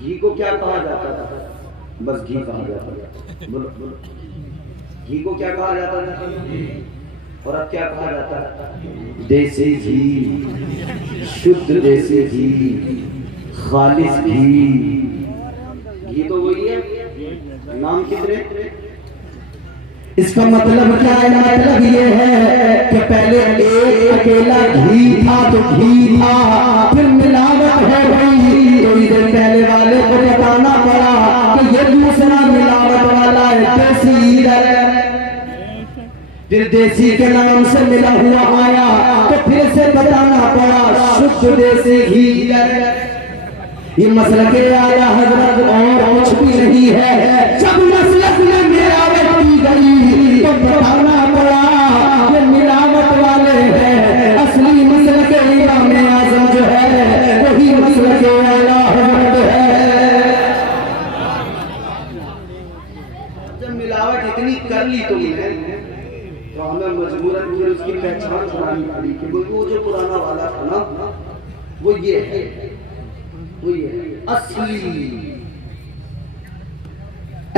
घी को क्या कहा जाता था? बस घी कहा जाता था। बोलो बोलो, घी को क्या कहा जाता था? और अब क्या कहा जाता है? देसी घी, शुद्ध देसी घी, खालिस घी। घी तो वही है, नाम कितने? इसका मतलब क्या है? मतलब ये है कि पहले एक अकेला घी था तो घी था, फिर मिलावट हो गई तो इधर पहले वाले को बताना पड़ा कि ये दूसरा मिलावट वाला है, देसी इधर है। फिर देसी के नाम से मिला हुआ आया तो फिर से बताना पड़ा शुद्ध देसी घी इधर है। ये मसलक आला हजरत और कुछ भी नहीं है। जब मसलक में मिलावट की गई तो बताना पड़ा ये मिलावट वाले हैं। असली मसलक इमाम आज़म जो है वही मसलक आला हजरत है। जब मिलावट इतनी कर ली तुमने तो हमें मजबूरन फिर उसकी पहचान करानी पड़ी कि वो जो पुराना वाला था ना वो ये है, असली।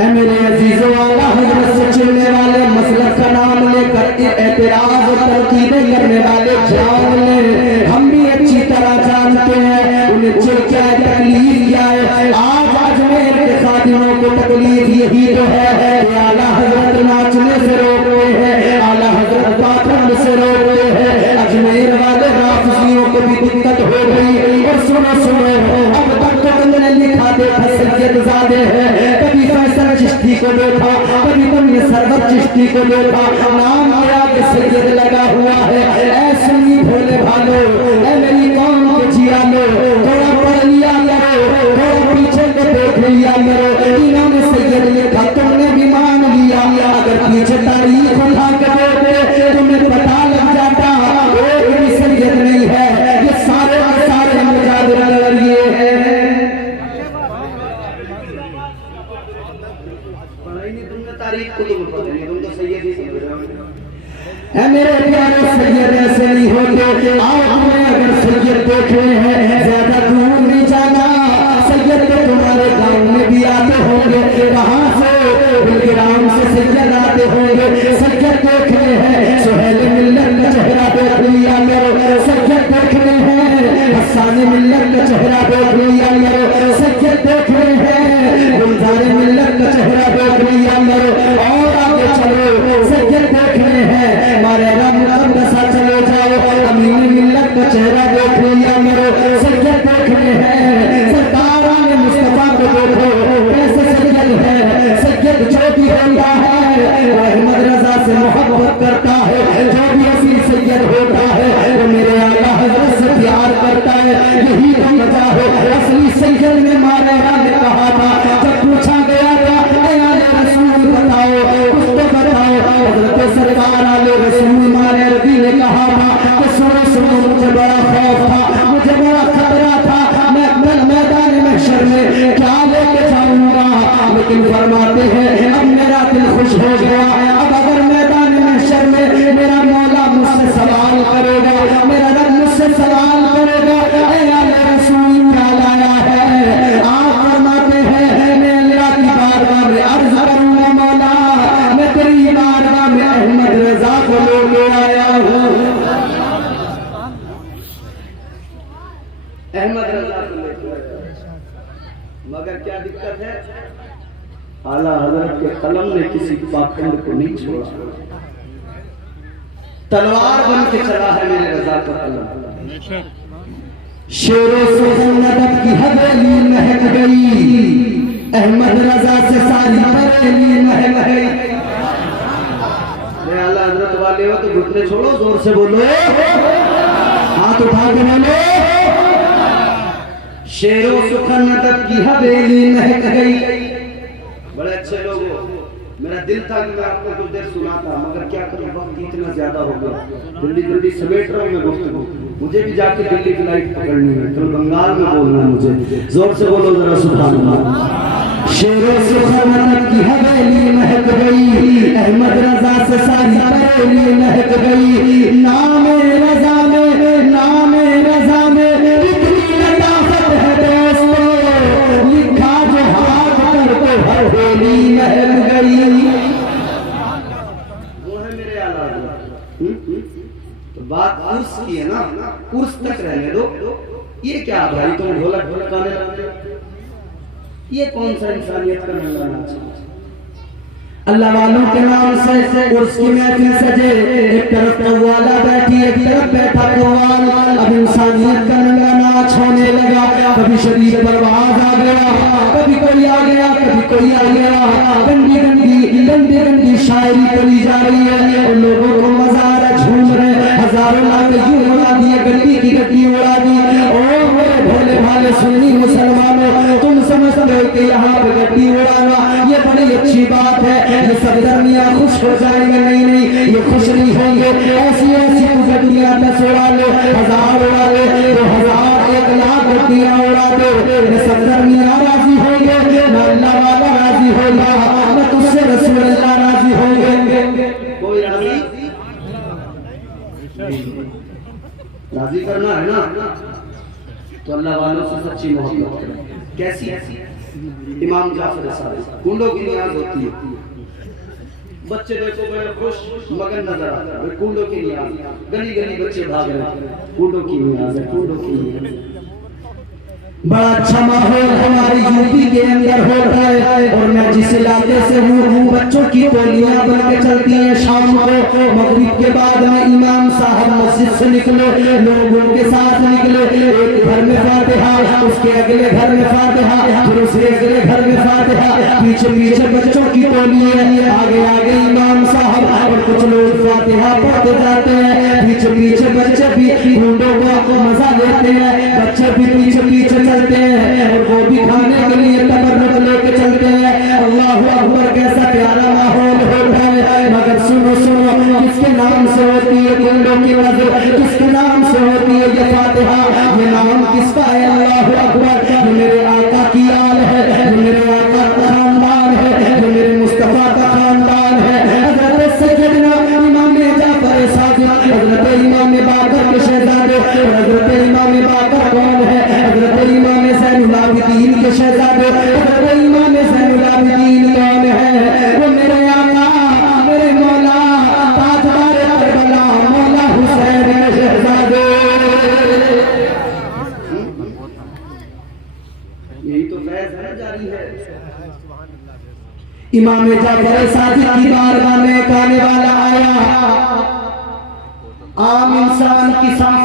मेरे अजीजों, आला हज़रत से चिढ़ने वाले, मसलक का नाम लेकर एतराज़ और तनकीदें करने वाले जान ले, हम भी अच्छी तरह जानते हैं उन्हें चिढ़ क्या है, तकलीफ क्या है। आज अजमेर के खादिमों को तकलीफ यही तो है कि आला हज़रत नाचने से रोक रहे हैं, आला हज़रत पाखंड से रोक रहे हैं। अजमेर वाले राफिजियों को भी दिक्कत हो गई। और सुनो सुनो, अब तक तो तुमने लिखा देखा सैयदजादे है, कभी फैसल चिश्ती को देखा, कभी तुमने सरवत चिश्ती को देखा, नाम आया कि सैयद लगा हुआ है। ऐसे ही भोले भालो, ऐ मेरी कौम के जिया लो, थोड़ा पढ़ लिया करो, थोड़ा पीछे को देख लिया करो। इन्होंने सैयद लिखा, तुमने भी मान लिया। अगर पीछे तारीख उठा कर देखते तुम्हें पता लग जाता एक भी सैयद नहीं है, ये सारे के सारे मुजाहिर ये है। पढ़ाई नहीं तुमने तारीख को, तुम्हें पता नहीं, तुम तो सैयद ही समझ रहे हो। है मेरे प्यारे, सैयद ऐसे नहीं होते। आओ तुम्हें अगर सैयद देख रहे हैं, ज्यादा दूर नहीं जाना, सैयद तो तुम्हारे गांव में भी आते होंगे, कहां से? गुलग्राम से सैयद आते होंगे। सैयद देख रहे हैं, सुहेल मिल्लत का चेहरा देख लिया करो। सैयद देख रहे हैं, हसन मिल्लत का चेहरा देख लिया करो। सैयद देख रहे हैं, गुलजार मिल्लत का चेहरा देख लिया करो। और आगे चलो, सैयद देख रहे हैं, हमारे रब मुक़द्दसा चले जाओ, अमीन मिल्लत का चेहरा देख लिया करो। सैयद देख रहे हैं, सरकार ने मुस्तफा को देखो कैसे सैयद है। सैयद जो भी होता है वो अहमद रजा से मोहब्बत करता है, जो भी असील सैयद होता है वो मेरे आला हज़रत से प्यार करता है। यही तो वजह है असली सैयद ने मारे ने कहा था, जब पूछा गया था रसूल बताओ, कुछ तो बताओ। हज़रत सरकार आले रसूल मारे रबी ने कहा था कि सुनो सुनो, मुझे बड़ा खौफ था, मुझे बड़ा खतरा था, मैं मैदान महशर में क्या लेके जाऊंगा। लेकिन फरमाते हैं अब मेरा दिल खुश हो गया। अब अगर मैदान महशर में मेरा मौला मुझसे सवाल करेगा, मेरा रब मुझसे सवाल करेगा, ऐ आले रसूल क्या लाया है? आप फरमाते हैं मैं अल्लाह की बारगाह में अर्ज करूंगा, मौला मैं तेरी बारगाह में अहमद रजा को लेके आया हूँ। अहमद रजा को लेके आया, मगर क्या दिक्कत है? आला हज़रत के कलम ने किसी पाखंड को नहीं छोड़ा, तलवार बन के चला है मेरे रजा का कलम। शेरों से जन्नत की हवेली महक गई, अहमद रजा से सारी बरेली महक गई। मैं आला हज़रत वाले हो तो घुटने छोड़ो, जोर से बोलो, हाथ उठा के बोलो। शेरों सुखनत की हवेली महक गई। बड़े अच्छे लोग हो, मेरा दिल था कि मैं आपको कुछ देर सुनाता, मगर क्या करूं, वक्त इतना ज्यादा हो गया, जल्दी जल्दी समेट रहा हूं मैं गुफ्तगू। मुझे भी जाके दिल्ली की फ्लाइट पकड़नी है, कल बंगाल में बोलना है मुझे। जोर से बोलो जरा सुभान अल्लाह। शेरों सुखनत की हवेली महक गई, अहमद रजा से सारी बरेली महक गई। नाम रजा में, नाम रजा में इतनी लताफत है दोस्तों, लिखा जो हाथ पर तो हवेली महक गई। वो है मेरे आला तो बात उर्स की है ना, उर्स तक रहने दो। ये क्या भाई तुम ढोलक ढोलकाने लगते, ये कौन सा इंसानियत का नंगा नाच? अल्लाह वालों के नाम से उसकी महफिल सजे, एक तरफ कव्वाला बैठी एक तरफ बैठा कव्वाल। अब इंसानियत का नंगा नाच होने लगा। कभी शरीफ परवाज आ गया, कभी कोई आ गया, कभी कोई आ गया। गंदी गंदी गंदी गंदी शायरी करी जा रही है और लोगों को मजा आ रहा, झूम रहे। हजारों लाख यूं उड़ा दिए, गड्डी की गड्डी उड़ा दी। ओ मेरे भोले भाले सुन्नी मुसलमानों, तुम समझते हो कि यहाँ पे गड्डी उड़ाना ये बड़ी अच्छी बात है, ये सब दरमिया खुश हो जाएंगे? नहीं नहीं, ये खुश नहीं होंगे। ऐसी ऐसी गड्डियां 10 उड़ा लो, 1000 उड़ा लो, 2000 1 लाख गड्डियां उड़ा दो, ये सब दरमिया राजी होंगे? न अल्लाह वाला राजी होगा, न तुझसे रसूल अल्लाह राजी होंगे। कोई राजी करना है ना, तो अल्लाह वालों से सच्ची मोहब्बत करें। कैसी? इमाम जाफर सादिक, कुंडों की न्याज होती है। बच्चे देखो बड़े खुश मगन नजर आते हैं, कुंडों की न्याज, गली गली बच्चे भाग रहे हैं, कुंडों की न्याज है, कुंडों की न्याज। बड़ा अच्छा माहौल हमारी यूपी के अंदर हो रहा है और मैं जिस इलाके से हूँ बच्चों की टोलियां बन के चलती हैं। शाम को मगरिब के बाद में इमाम साहब मस्जिद से निकले, लोगों के साथ निकले। एक घर में फातिहा, उसके अगले घर में फातिहा, फिर उसके अगले घर में फातिहा, पीछे पीछे बच्चों की टोली है, आगे आगे इमाम साहब और कुछ लोग फातिहा पढ़ते जाते हैं। पीछे पीछे बच्चे भी ढूंढो को मजा लेते हैं, बच्चे भी पीछे पीछे चलते हैं और वो भी खाने के लिए तबर्रुक लेके चलते हैं। अल्लाहु अकबर, कैसा प्यारा माहौल हो रहा है। मगर सुनो सुनो, किसके नाम से होती है कुंडों की नजर? किसके नाम से होती है ये फातिहा? ये नाम किसका है? अल्लाहु अकबर। ये मेरे आका की आल है, ये मेरे आका का खानदान है, ये मेरे मुस्तफा का खानदान है। हजरत सैयदना इमाम जाफर सादिक, हजरत इमाम बाकर के शहजादे। हजरत इमाम बाकर कौन है? हजरत इमाम ज़ैनुल आबिदीन के शहजादे। हजरत इमाम ज़ैनुल आबिदीन कौन है? वो मेरे आका, मेरे मौला, ताजदार करबला, मौला हुसैन के शहजादे। यही तो फैज़ है जारी है। इमाम जाफर सादिक की बारगाह में एक आने वाला आया, आम इंसान, किसान,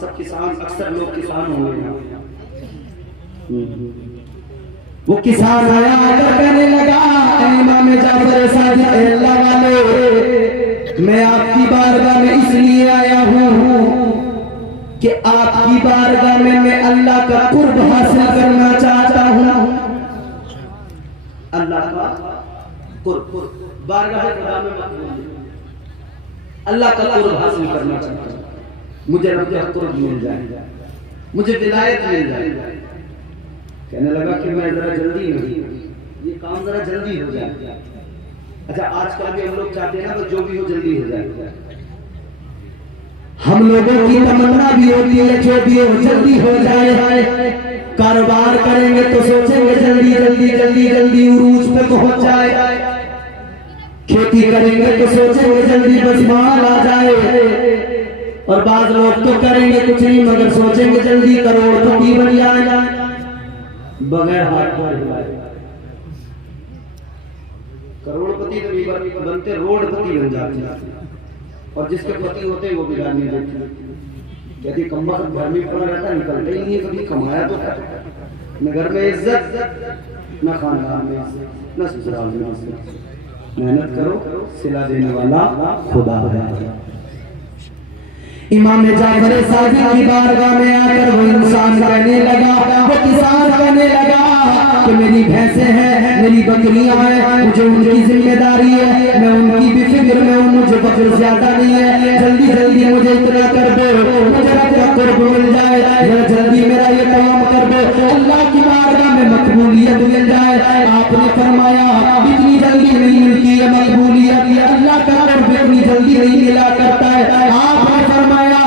सब किसान, अक्सर लोग किसान हो गए। वो किसान आया, आकर कहने लगा, इमाम जाफर सादिक, अल्लाह वाले, मैं आपकी बारगाह में इसलिए आया हूँ कि आपकी बारगाह में मैं अल्लाह का कुर्ब हासिल करना चाहता हूँ। अल्लाह का कुर्ब, बारगाह खुदा में अल्लाह का कुर्ब हासिल करना चाहता हूँ। मुझे रब का कुर्ब मिल जाए, मुझे विलायत मिल जाए। कहने लगा कि मैं जरा जल्दी नहीं, ये काम जरा जल्दी हो जाए। अच्छा, आजकल भी हम लोग चाहते हैं ना तो जो भी हो जल्दी हो जाए। हम लोगों की तमन्ना भी होती है जो भी हो जल्दी हो जाए। कारोबार करेंगे तो सोचेंगे जल्दी जल्दी जल्दी जल्दी उरूज पे पहुंच जाए। खेती करेंगे तो सोचेंगे जल्दी बस माल आ जाए। और बाद लोग तो करेंगे कुछ नहीं मगर सोचेंगे जल्दी करोड़पति बन जाए, बगैर हाथ पर हिलाए। करोड़पति तो बनते, रोडपति बन जाते हैं। और जिसके पति होते हैं वो बिगाड़ नहीं देते। यदि कम्बा घर में पड़ा रहता निकलते ही नहीं, कभी कमाया तो न घर में इज्जत, न खानदान में इज्जत, न ससुराल में इज्जत। मेहनत करो, सिला देने वाला खुदा है। इमाम जाफर सादिक की बारगाह में आकर वो इंसान कहने लगा, वो किसान कहने लगा कि मेरी भैंसें हैं, मेरी बकरियां हैं, मुझे उनकी जिम्मेदारी है, मैं उनकी भी फिक्र में हूँ, मुझे बकर ज्यादा नहीं है। जल्दी जल्दी मुझे इतना कर दो, मुझे अपना कुर्ब मिल जाए, जल्दी मेरा ये काम कर दो, अल्लाह की बारगाह में मकबूलियत मिल जाए। आपने फरमाया इतनी जल्दी नहीं मिलती है मकबूलियत, अल्लाह का कुर्ब इतनी जल्दी नहीं मिला करता है। आपने फरमाया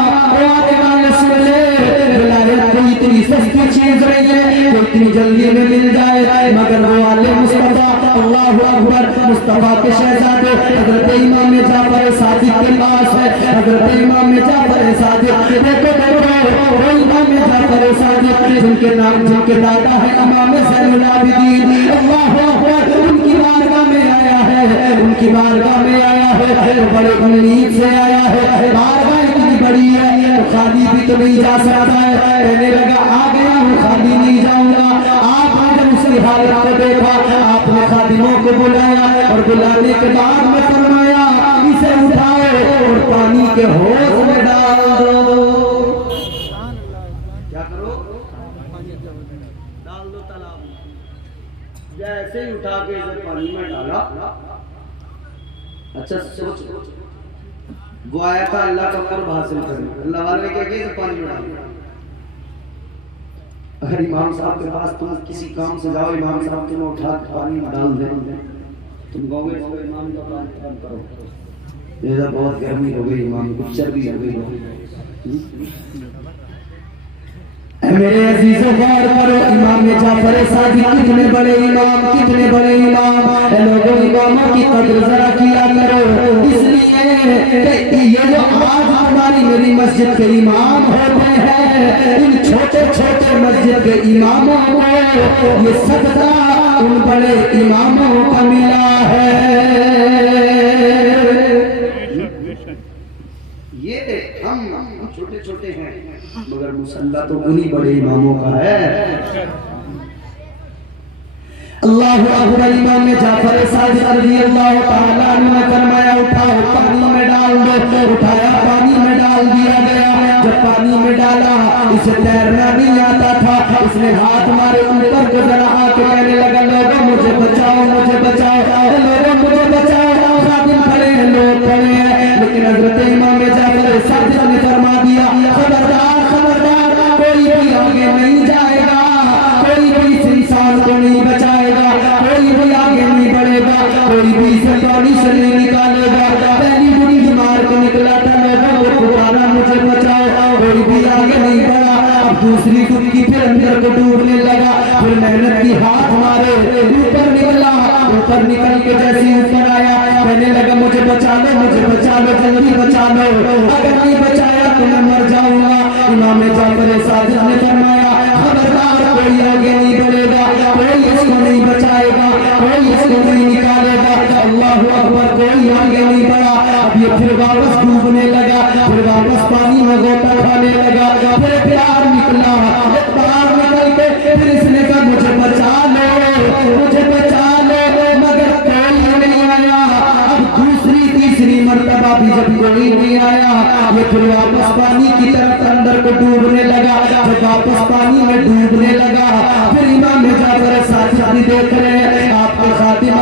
कोई इतनी सस्ती चीज नहीं है जो इतनी जल्दी में मिल जाए। मगर वो आले मुस्तफा, अल्लाहु अकबर, मुस्तफा के शहजादे हजरत इमाम जाफर सादिक के पास है। हजरत इमाम जाफर सादिक, देखो देखो वो इमाम जाफर जाफर सादिक, जिनके नाम जिनके दादा है इमाम ज़ैनुल आबिदीन, अल्लाहु अकबर, उनकी बारगाह में आया है, उनकी बारगाह में आया है, बड़े उम्मीद से आया है, बारगाह इतनी बड़ी है खाली भी तो नहीं जा सकता है। कहने लगा आ गया हूँ, खाली नहीं जाऊंगा। आपने जब उसकी हालत को देखा, आपने खादिमों को बुलाया और बुलाने के बाद में फरमाया इसे उठाओ और पानी के होश में डाल दो। क्या करो? डाल दो तालाब में। जैसे ही उठा के इसे पानी में डाला, अच्छा सोच, वो आया था अल्लाह का कुर्ब हासिल करने, अल्लाह वाले के कैसे पानी में डाल। अगर इमाम साहब के पास तुम किसी काम से जाओ, इमाम साहब तुम्हें उठा के पानी में डाल दे, तुम कहोगे इसको इमाम का काम करो, ये बहुत गर्मी हो गई, इमाम को चर्बी हो गई। मेरे अजीजों गौर करो, इमाम जाफर सादिक कितने बड़े इमाम, कितने बड़े इमाम। लोगों इमामों की कदर जरा किया करो, इसलिए कि ये जो आज हमारी मेरी मस्जिद के इमाम होते हैं, इन छोटे छोटे मस्जिद के इमामों को ये सदका उन बड़े इमामों का मिला है। ये हम छोटे छोटे हैं मगर मुसल्ला तो उन्हीं बड़े इमामों का है। अल्लाहु अकबर। इमाम जाफर सादिक रज़ियल्लाहु ताला अन्हु ने फरमाया उठाओ पानी में डाल दो। उठाया, पानी में डाल दिया गया। जब पानी में डाला, इसे तैरना नहीं आता था, इसने हाथ मारे ऊपर को जरा आके कहने लगा लोगों मुझे बचाओ, मुझे बचाओ, लोगों मुझे बचाओ। खादिम खड़े हैं, लोग खड़े हैं, लेकिन हज़रत इमाम जाफर सादिक ने फरमा दिया खबरदार, खबरदार, कोई भी आगे नहीं जाएगा, कोई भी इस इंसान को नहीं बचाएगा, कोई भी आगे नहीं बढ़ेगा, कोई भी इसे पानी से नहीं निकालेगा। पहली बुरी मार के निकला था, लोगों को पुकारा मुझे बचाओ, कोई भी आगे नहीं बढ़ा। अब दूसरी डुबकी फिर अंदर को डूबने लगा, फिर मेहनत की हाथ मारे ऊपर निकला, ऊपर निकल के जैसे ऊपर आया कहने लगा मुझे बचा लो, मुझे बचा लो, जल्दी बचा लो, अगर नहीं बचाया तो मैं मर जाऊंगा। इमाम जाफर सादिक ने फरमाया खबरदार, कोई आगे नहीं बढ़ेगा, कोई इसको नहीं बचाएगा, कोई इसको नहीं निकालेगा। अल्लाहु अकबर, कोई आगे नहीं बढ़ा। अब ये फिर वापस डूबने लगा, फिर वापस पानी में गोता खाने लगा, फिर प्यार निकला, बाहर निकल के फिर इसने कहा मुझे बचा लो, मुझे बचा लो, मगर कोई नहीं आया। अब दूसरी तीसरी मर्तबा भी जब कोई नहीं आया, ये फिर वापस पानी की तरफ अंदर को डूबने लगा। जब वापस पानी में डूबने लगा, फिर इमाम जाफर सादिक भी देख रहे हैं, आपके खातिम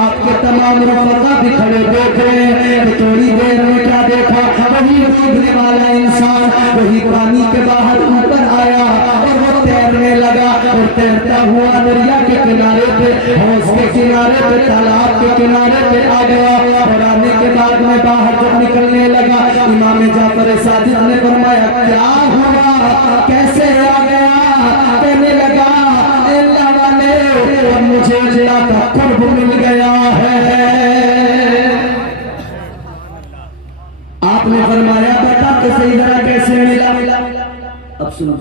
आपके तमाम रफ़क़ा भी खड़े देख रहे हैं। तो थोड़ी देर में क्या देखा, वही डूबने वाला इंसान वही पानी के बाहर ऊपर आया और वो तैरने लगा, और तैरता हुआ दरिया के किनारे पे, हौज के किनारे पे, तालाब के किनारे पे आ गया। और आने के बाद में बाहर जब निकलने लगा, इमाम जाफर सादिक ने फरमाया क्या हुआ, कैसे आ गया? कहने लगा अल्लाह वाले, और मुझे अल्लाह का कुर्ब मिल गया है। आपने फरमाया बता तो सही जरा कैसे मिला? अब सुनो,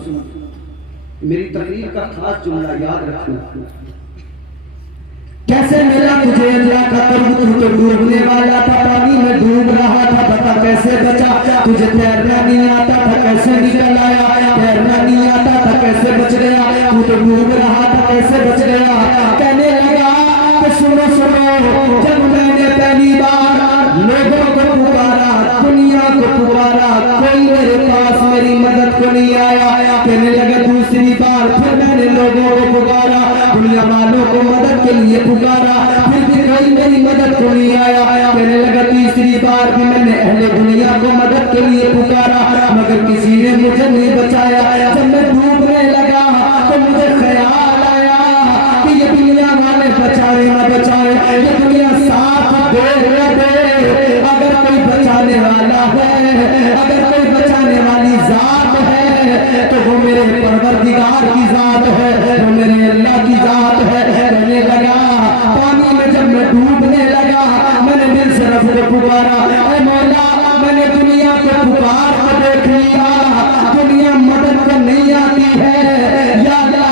मेरी तकरीर का खास जुमला याद रखना। कैसे मिला तुझे अल्लाह का कुर्ब? तू तो डूबने वाला था, पानी में डूब रहा था, बता कैसे बचा? तुझे तैरना नहीं आता था, कैसे निकल आया? तैरना नहीं आता था, कैसे बच गया? तू तो डूब रहा था, कैसे बच गया? कहने लगा कि सुनो सुनो, जब मैंने पहली बार लोगों को पुकारा, दुनिया को पुकारा, कोई मेरे पास मेरी मदद को नहीं आया। कहने लगा दूसरी बार फिर मैंने लोगों को पुकारा, दुनिया वालों को मदद के लिए पुकारा, फिर भी कोई मेरी मदद को नहीं आया। कहने लगा तीसरी बार भी मैंने अहले दुनिया को मदद के लिए पुकारा, मगर किसी ने मुझे नहीं बचाया। जब मैं डूबने लगा तो मुझे ख्याल आया कि ये दुनिया वाले बचाए ना बचाए, ये दुनिया साथ दे न दे। अगर कोई बचाने वाला है, अगर कोई बचाने वाली जात है, तो वो मेरे परवरदिगार की जात है, वो मेरे अल्लाह की जात है। कहने लगा पानी में जब मैं डूबने लगा, मैंने दिल से रब को पुकारा, ऐ मौला मैंने दुनिया के पुकार को देख लिया, दुनिया मदद नहीं आती है। या अल्लाह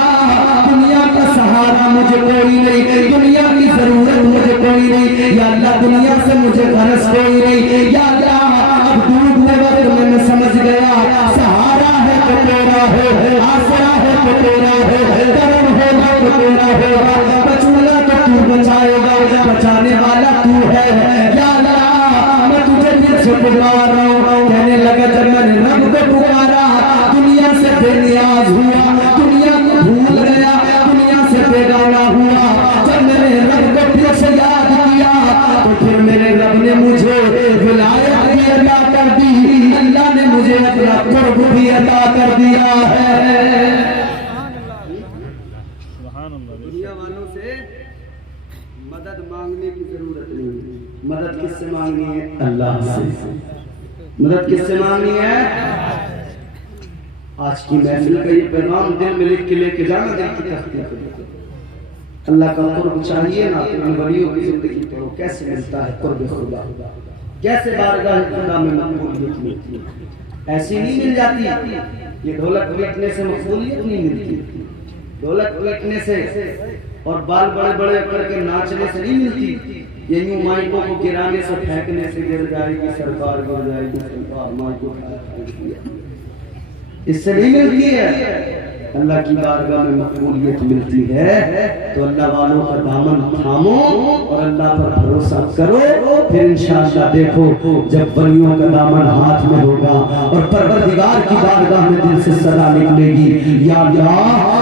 दुनिया का सहारा मुझे कोई नहीं, दुनिया की जरूरत मुझे कोई नहीं। या अल्लाह दुनिया से मुझे गरज कोई नहीं। या अल्लाह अब डूबने वक्त मैंने समझ गया सहारा है तो तेरा है, आसरा है तो तेरा है, करम होगा तो तेरा होगा, बचूंगा तो तू बचाएगा, बचाने वाला तू है। या अल्लाह मैं तुझे दिल से पुकार रहा हूँ। कहने लगा जब मैंने रब को पुकारा दुनिया से बेनियाज हुआ, दुनिया को भूल गया, दुनिया से बेगाना हुआ। जब मैंने रब को फिर से याद किया तो फिर मेरे रब ने मुझे विलायत भी अदा कर दी, अल्लाह ने मुझे अपना कुर्ब भी अदा कर दिया है। दुनिया वालों से मदद मांगने की जरूरत नहीं, मदद किससे मांगनी है? अल्लाह से। मदद किससे मांगनी है? आज की महफिल का ये पैगाम दिल में लिख के लेके जाना, दिल की तख्ती पे। अल्लाह का कुर्ब चाहिए ना तो इन वलियों की जिंदगी पढ़ो, कैसे मिलता है कुर्ब खुदा, कैसे बारगाह खुदा में मकबूलियत मिलती है। ऐसी नहीं मिल जाती, ये ढोलक पीटने से मकबूलियत नहीं मिलती, ढोलक पीटने से और बाल बड़े बड़े करके नाचने से नहीं मिलती। ये यूं माइकों को गिराने से फेंकने से गिर जाएगी सरकार, गिर जाएगी सरकार, माइकों इससे नहीं मिलती है। अल्लाह की बारगाह में मकबूलियत मिलती है तो अल्लाह वालों का दामन थामो और अल्लाह पर भरोसा करो, फिर इंशाअल्लाह देखो जब वलियों का दामन हाथ में होगा और परवरदिगार की बारगाह में दिल से सदा निकलेगी, या अल्लाह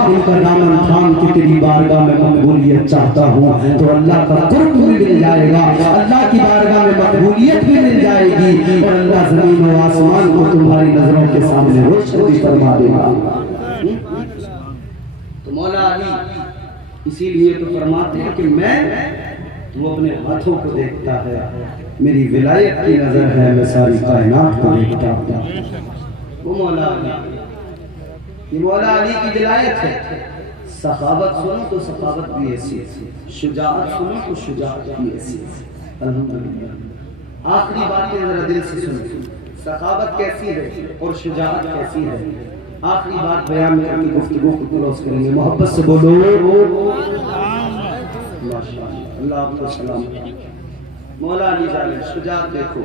इनका दामन थाम के तेरी बारगाह में मकबूलियत चाहता हूँ, तो अल्लाह का कुर्ब भी मिल जाएगा, अल्लाह की बारगाह में मकबूलियत भी मिल जाएगी और अल्लाह जमीन और आसमान को तुम्हारी नजरों के सामने रोशन भी फरमा देगा। तो मौला अली इसीलिए तो फरमाते हैं कि मैं तू अपने हाथों को देखता है, मेरी विलायत की नजर है, मैं सारी कायनात को देखता हूं। वो मौला अली, ये मौला अली की विलायत है। सखावत सुनो तो सखावत भी ऐसी, शुजाअत सुनो तो शुजाअत भी ऐसी। अल्हम्दुलिल्लाह आखिरी बातें जरा दिल से सुनो, सखावत कैसी है और शुजाअत कैसी है। आखिरी बात बयान करके गुफ्तगू को क्लोज करेंगे। मोहब्बत से बोलो माशाअल्लाह, अल्लाह आपको सलाम। मौला अली जाने शुजाअत देखो,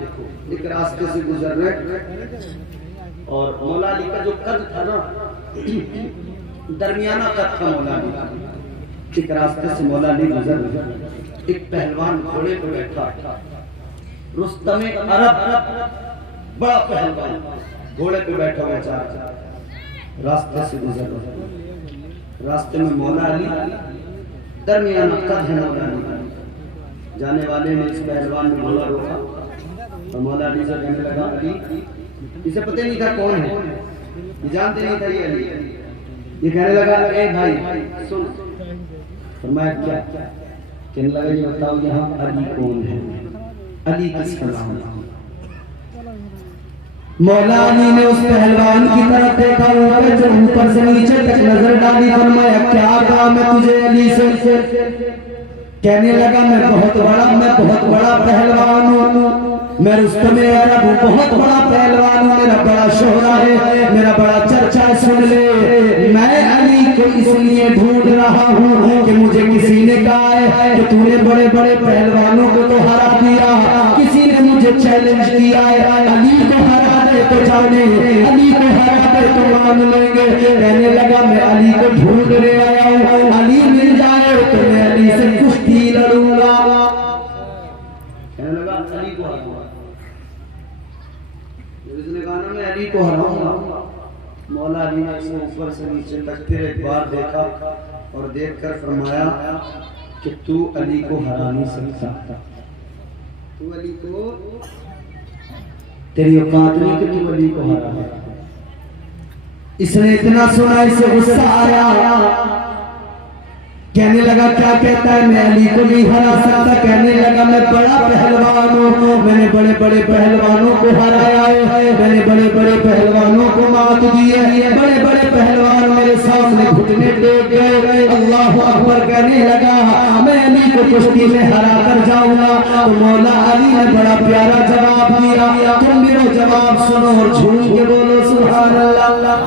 एक रास्ते से गुजर रहे और मौला अली का जो कद था ना, दरमियाना कद था मौला अली का। एक रास्ते से मौला अली गुजर रहे, एक पहलवान घोड़े पर बैठा, रुस्तम अरब बड़ा पहलवान घोड़े पे बैठा हुआ चार रास्ते से गुजर रहे। रास्ते में मौला अली, दरमियाना कद है मौला अली। जाने वाले ने इस पहलवान में मौला रोका और मौला अली से कहने लगा अली, इसे पता नहीं था कौन है, ये जानते नहीं था ये अली। ये कहने लगा ए भाई सुन, फरमाया क्या? कहने लगा ये बताओ यहाँ अली कौन है, अली किसका नाम है? मौला अली ने उस पहलवान की तरफ देखा, जो ऊपर से नीचे तक नजर डाली, फरमाया क्या काम है तुझे अली से? कहने लगा मैं बहुत बड़ा पहलवान हूँ, मैं रुस्तम अरब हूँ, बहुत बड़ा पहलवान हूँ, मेरा बड़ा शोहरा है, मेरा बड़ा चर्चा सुन ले। मैं अली को इसलिए ढूंढ रहा हूँ कि मुझे किसी ने कहा है कि तूने बड़े बड़े पहलवानों को तो हरा दिया, किसी ने मुझे चैलेंज किया है अली को हरा तो जाने, अली को हरा दे तो मान लेंगे। कहने लगा मैं अली को ढूंढ ले आया हूँ, अली मिल जाए तो मैं अली से कुश्ती लड़ूंगा। कहने लगा अली को हराऊंगा, उसने कहा ना मैं अली को हराऊंगा। मौला अली ने इसको ऊपर से नीचे तक फिर एक बार देखा और देखकर फरमाया कि तू अली को हरा नहीं सकता, तू अली को, तेरी औकात नहीं कि तू अली को हरा है। इसने इतना सुना, इसे गुस्सा आया, कहने लगा क्या कहता है, मैं अली को नहीं हरा सकता। कहने लगा मैं बड़ा पहलवान हूँ, मैंने बड़े बड़े पहलवानों को हराया है, मैंने बड़े बड़े पहलवानों को मात दी है, बड़े बड़े पहलवान मेरे सामने घुटने टेक गए। अल्लाह अकबर कहने लगा मैं अली को कुश्ती में हरा कर जाऊंगा। तो मौला अली ने बड़ा प्यारा जवाब दिया, तुम मेरा जवाब सुनो और झूम के बोलो सुभान अल्लाह।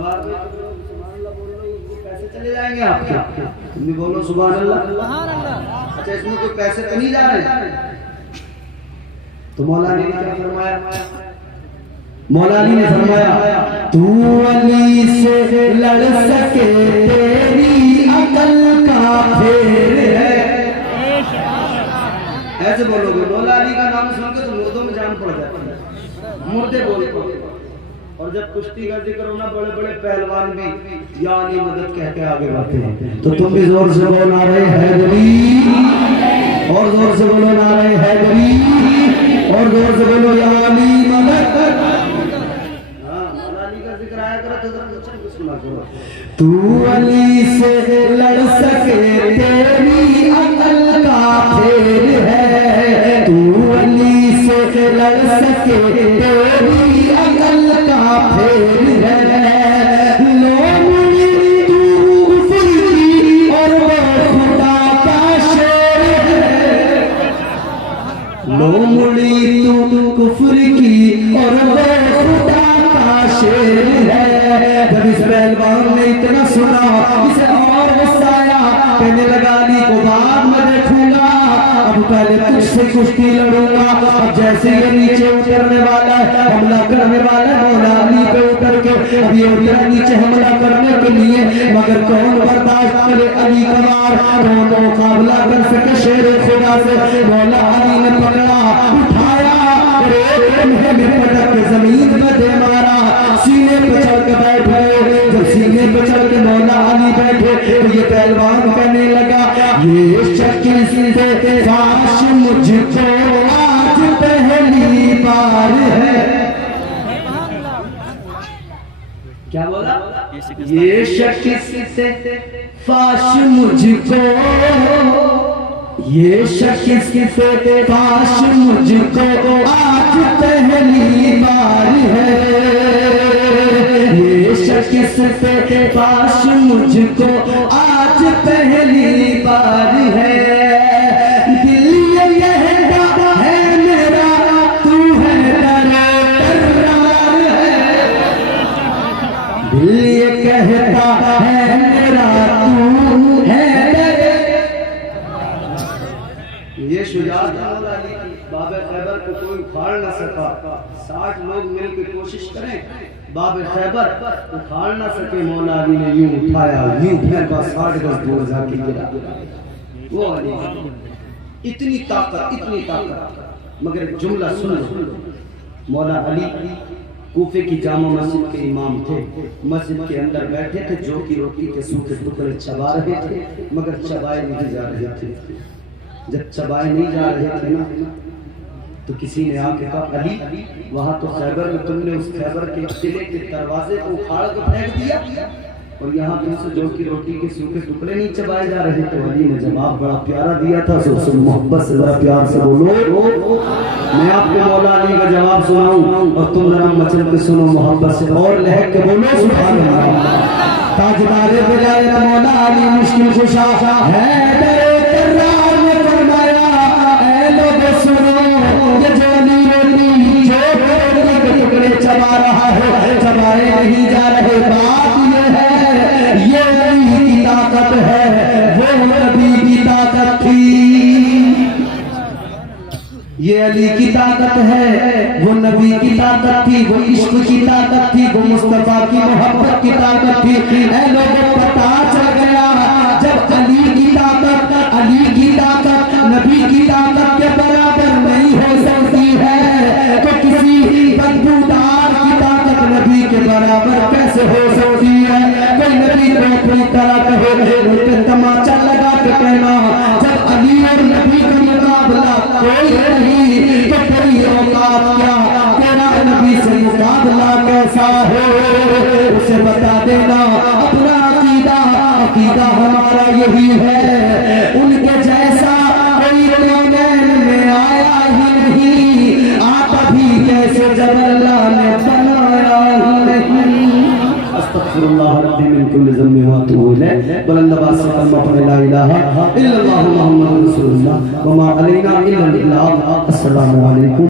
सवार में सुभान अल्लाह बोल रहे हो, पैसे चले जाएंगे आपके, तुम भी बोलो सुभान अल्लाह। अच्छा इसमें कोई पैसे तो नहीं जा रहे? तो मौलाना ने क्या फरमाया? मौलाना ने फरमाया तू अली से लड़ सके तेरी अकल का फेर है। ऐसे बोलोगे, मौला अली का नाम सुनकर तो मुर्दों में जान पड़ जाती है, मुर्दे बोलते। और जब कुश्ती का जिक्र होना, बड़े बड़े पहलवान भी या अली मदद कह के आगे बढ़ते हैं। तो तुम भी जोर से बोलो नारे हैदरी, और जोर से बोलो नारे हैदरी, और जोर से बोलो या अली मदद। हाँ मौला अली का जिक्र आया करो तो सुना करो। तू अली से लड़ सके तेरी अकल का फेर है, तू अली से लड़ सके तेरी अकल का फेर है। लो मुड़ी तू कुफर की और वो खुदा का शेर है, लो मुड़ी तू कुफर की और वो खुदा का शेर है। जब इस पहलवान ने इतना सुना, इसे और गुस्सा आया, कहने लगा अली को बाद में देखूंगा, अब पहले तुझसे कुश्ती लड़ूंगा। अब जैसे ये नीचे उतरने वाला है, हमला करने वाला है, मौला अली पे उतर के अब ये उतरा नीचे हमला करने के लिए, मगर कौन बर्दाश्त करे अली का वार, कौन मुकाबला कर सके शेर खुदा से। मौला अली ने पकड़ा, उठाया, पटक के जमीन पे दे मारा, सीने पे चढ़ के बैठ गए। जब सीने पे चढ़ के मौला अली बैठे तो ये पहलवान कहने लगा ये शक्ल से काश मुझको आज पहली बार है। क्या बोला? ये शक्ल से फाश मुझको, ये शक्ल से फाश मुझको आज पहली बार है, ये शक्ल से फाश मुझको आज पहली बार है। दिल ये कहता है मेरा तू है दरबार है, दिल ये कहता है मेरा तू है। ये शुजाअत मौला अली की, बाबे खैबर को कोई उखाड़ न सका। 60 लोग मिलकर कोशिश करें, बाबे खैबर उखाड़ न सके, मौला अली ने यूं उठाया, यूं फेंका, 60 गज दूर जाके गिरा। वो अली इतनी ताकत, इतनी ताकत। मगर जुमला सुन लो, मौला अली कूफे की जामा मस्जिद के इमाम थे, मस्जिद के अंदर बैठे थे, जो की रोटी के सूखे टुकड़े चबा रहे थे, मगर चबाए नहीं जा रहे थे। जब चबाए नहीं जा रहे थे ना, तो किसी ने आके कहा अली वहां तो खैबर में तुमने उस खैबर के किले के दरवाजे को उखाड़ कर फेंक दिया, और यहाँ तुमसे जो की रोटी के सूखे टुकड़े नहीं चबाए जा रहे। तो अली ने जवाब बड़ा प्यारा दिया था, सबसे मोहब्बत से जरा प्यार से बोलो। मैं आपको मौला अली का जवाब सुनाऊं और तुम जरा मचल के सुनो मोहब्बत से, और लहक के बोलो सुभान अल्लाह। ताजदारे विलायत मौला अली मुश्किल कुशा है चबा रहा है, चबाए नहीं जा रहे। बात ये है, ये अली की ताकत है, वो नबी की ताकत थी। ये अली की ताकत है, वो नबी की ताकत थी, वो इश्क की ताकत थी, वो मुस्तफा की मोहब्बत की ताकत थी। ऐ लोगों पता चल गया, जब अली की ताकत नबी की ताकत के बराबर नहीं हो सकती है, तो किसी बदबूदार की ताकत नबी के बराबर कैसे हो सकती है। कोई नबी को अपनी तरह कहे, उनके तमाचा लगा के कहना जब अली और नबी का मुकाबला कोई नहीं, तो तेरी औकात क्या, तेरा नबी से मुकाबला कैसा है, उसे बता देना अपना अकीदा हमारा यही है। उनके जैसा कोई रौनैन में आया ही नहीं, आता भी कैसे जब अल्लाह ने बनाया ही नहीं। अस्तगफिरुल्लाह रब्बी मिन कुल्ली ज़म्बिन व अतूबु इलैह। बुलंद आवाज़ से कलमा पढ़े ला इलाहा इल्लल्लाहु मुहम्मदुर रसूलुल्लाह व मा अलैना इल्लल बलाग। अस्सलामु अलैकुम।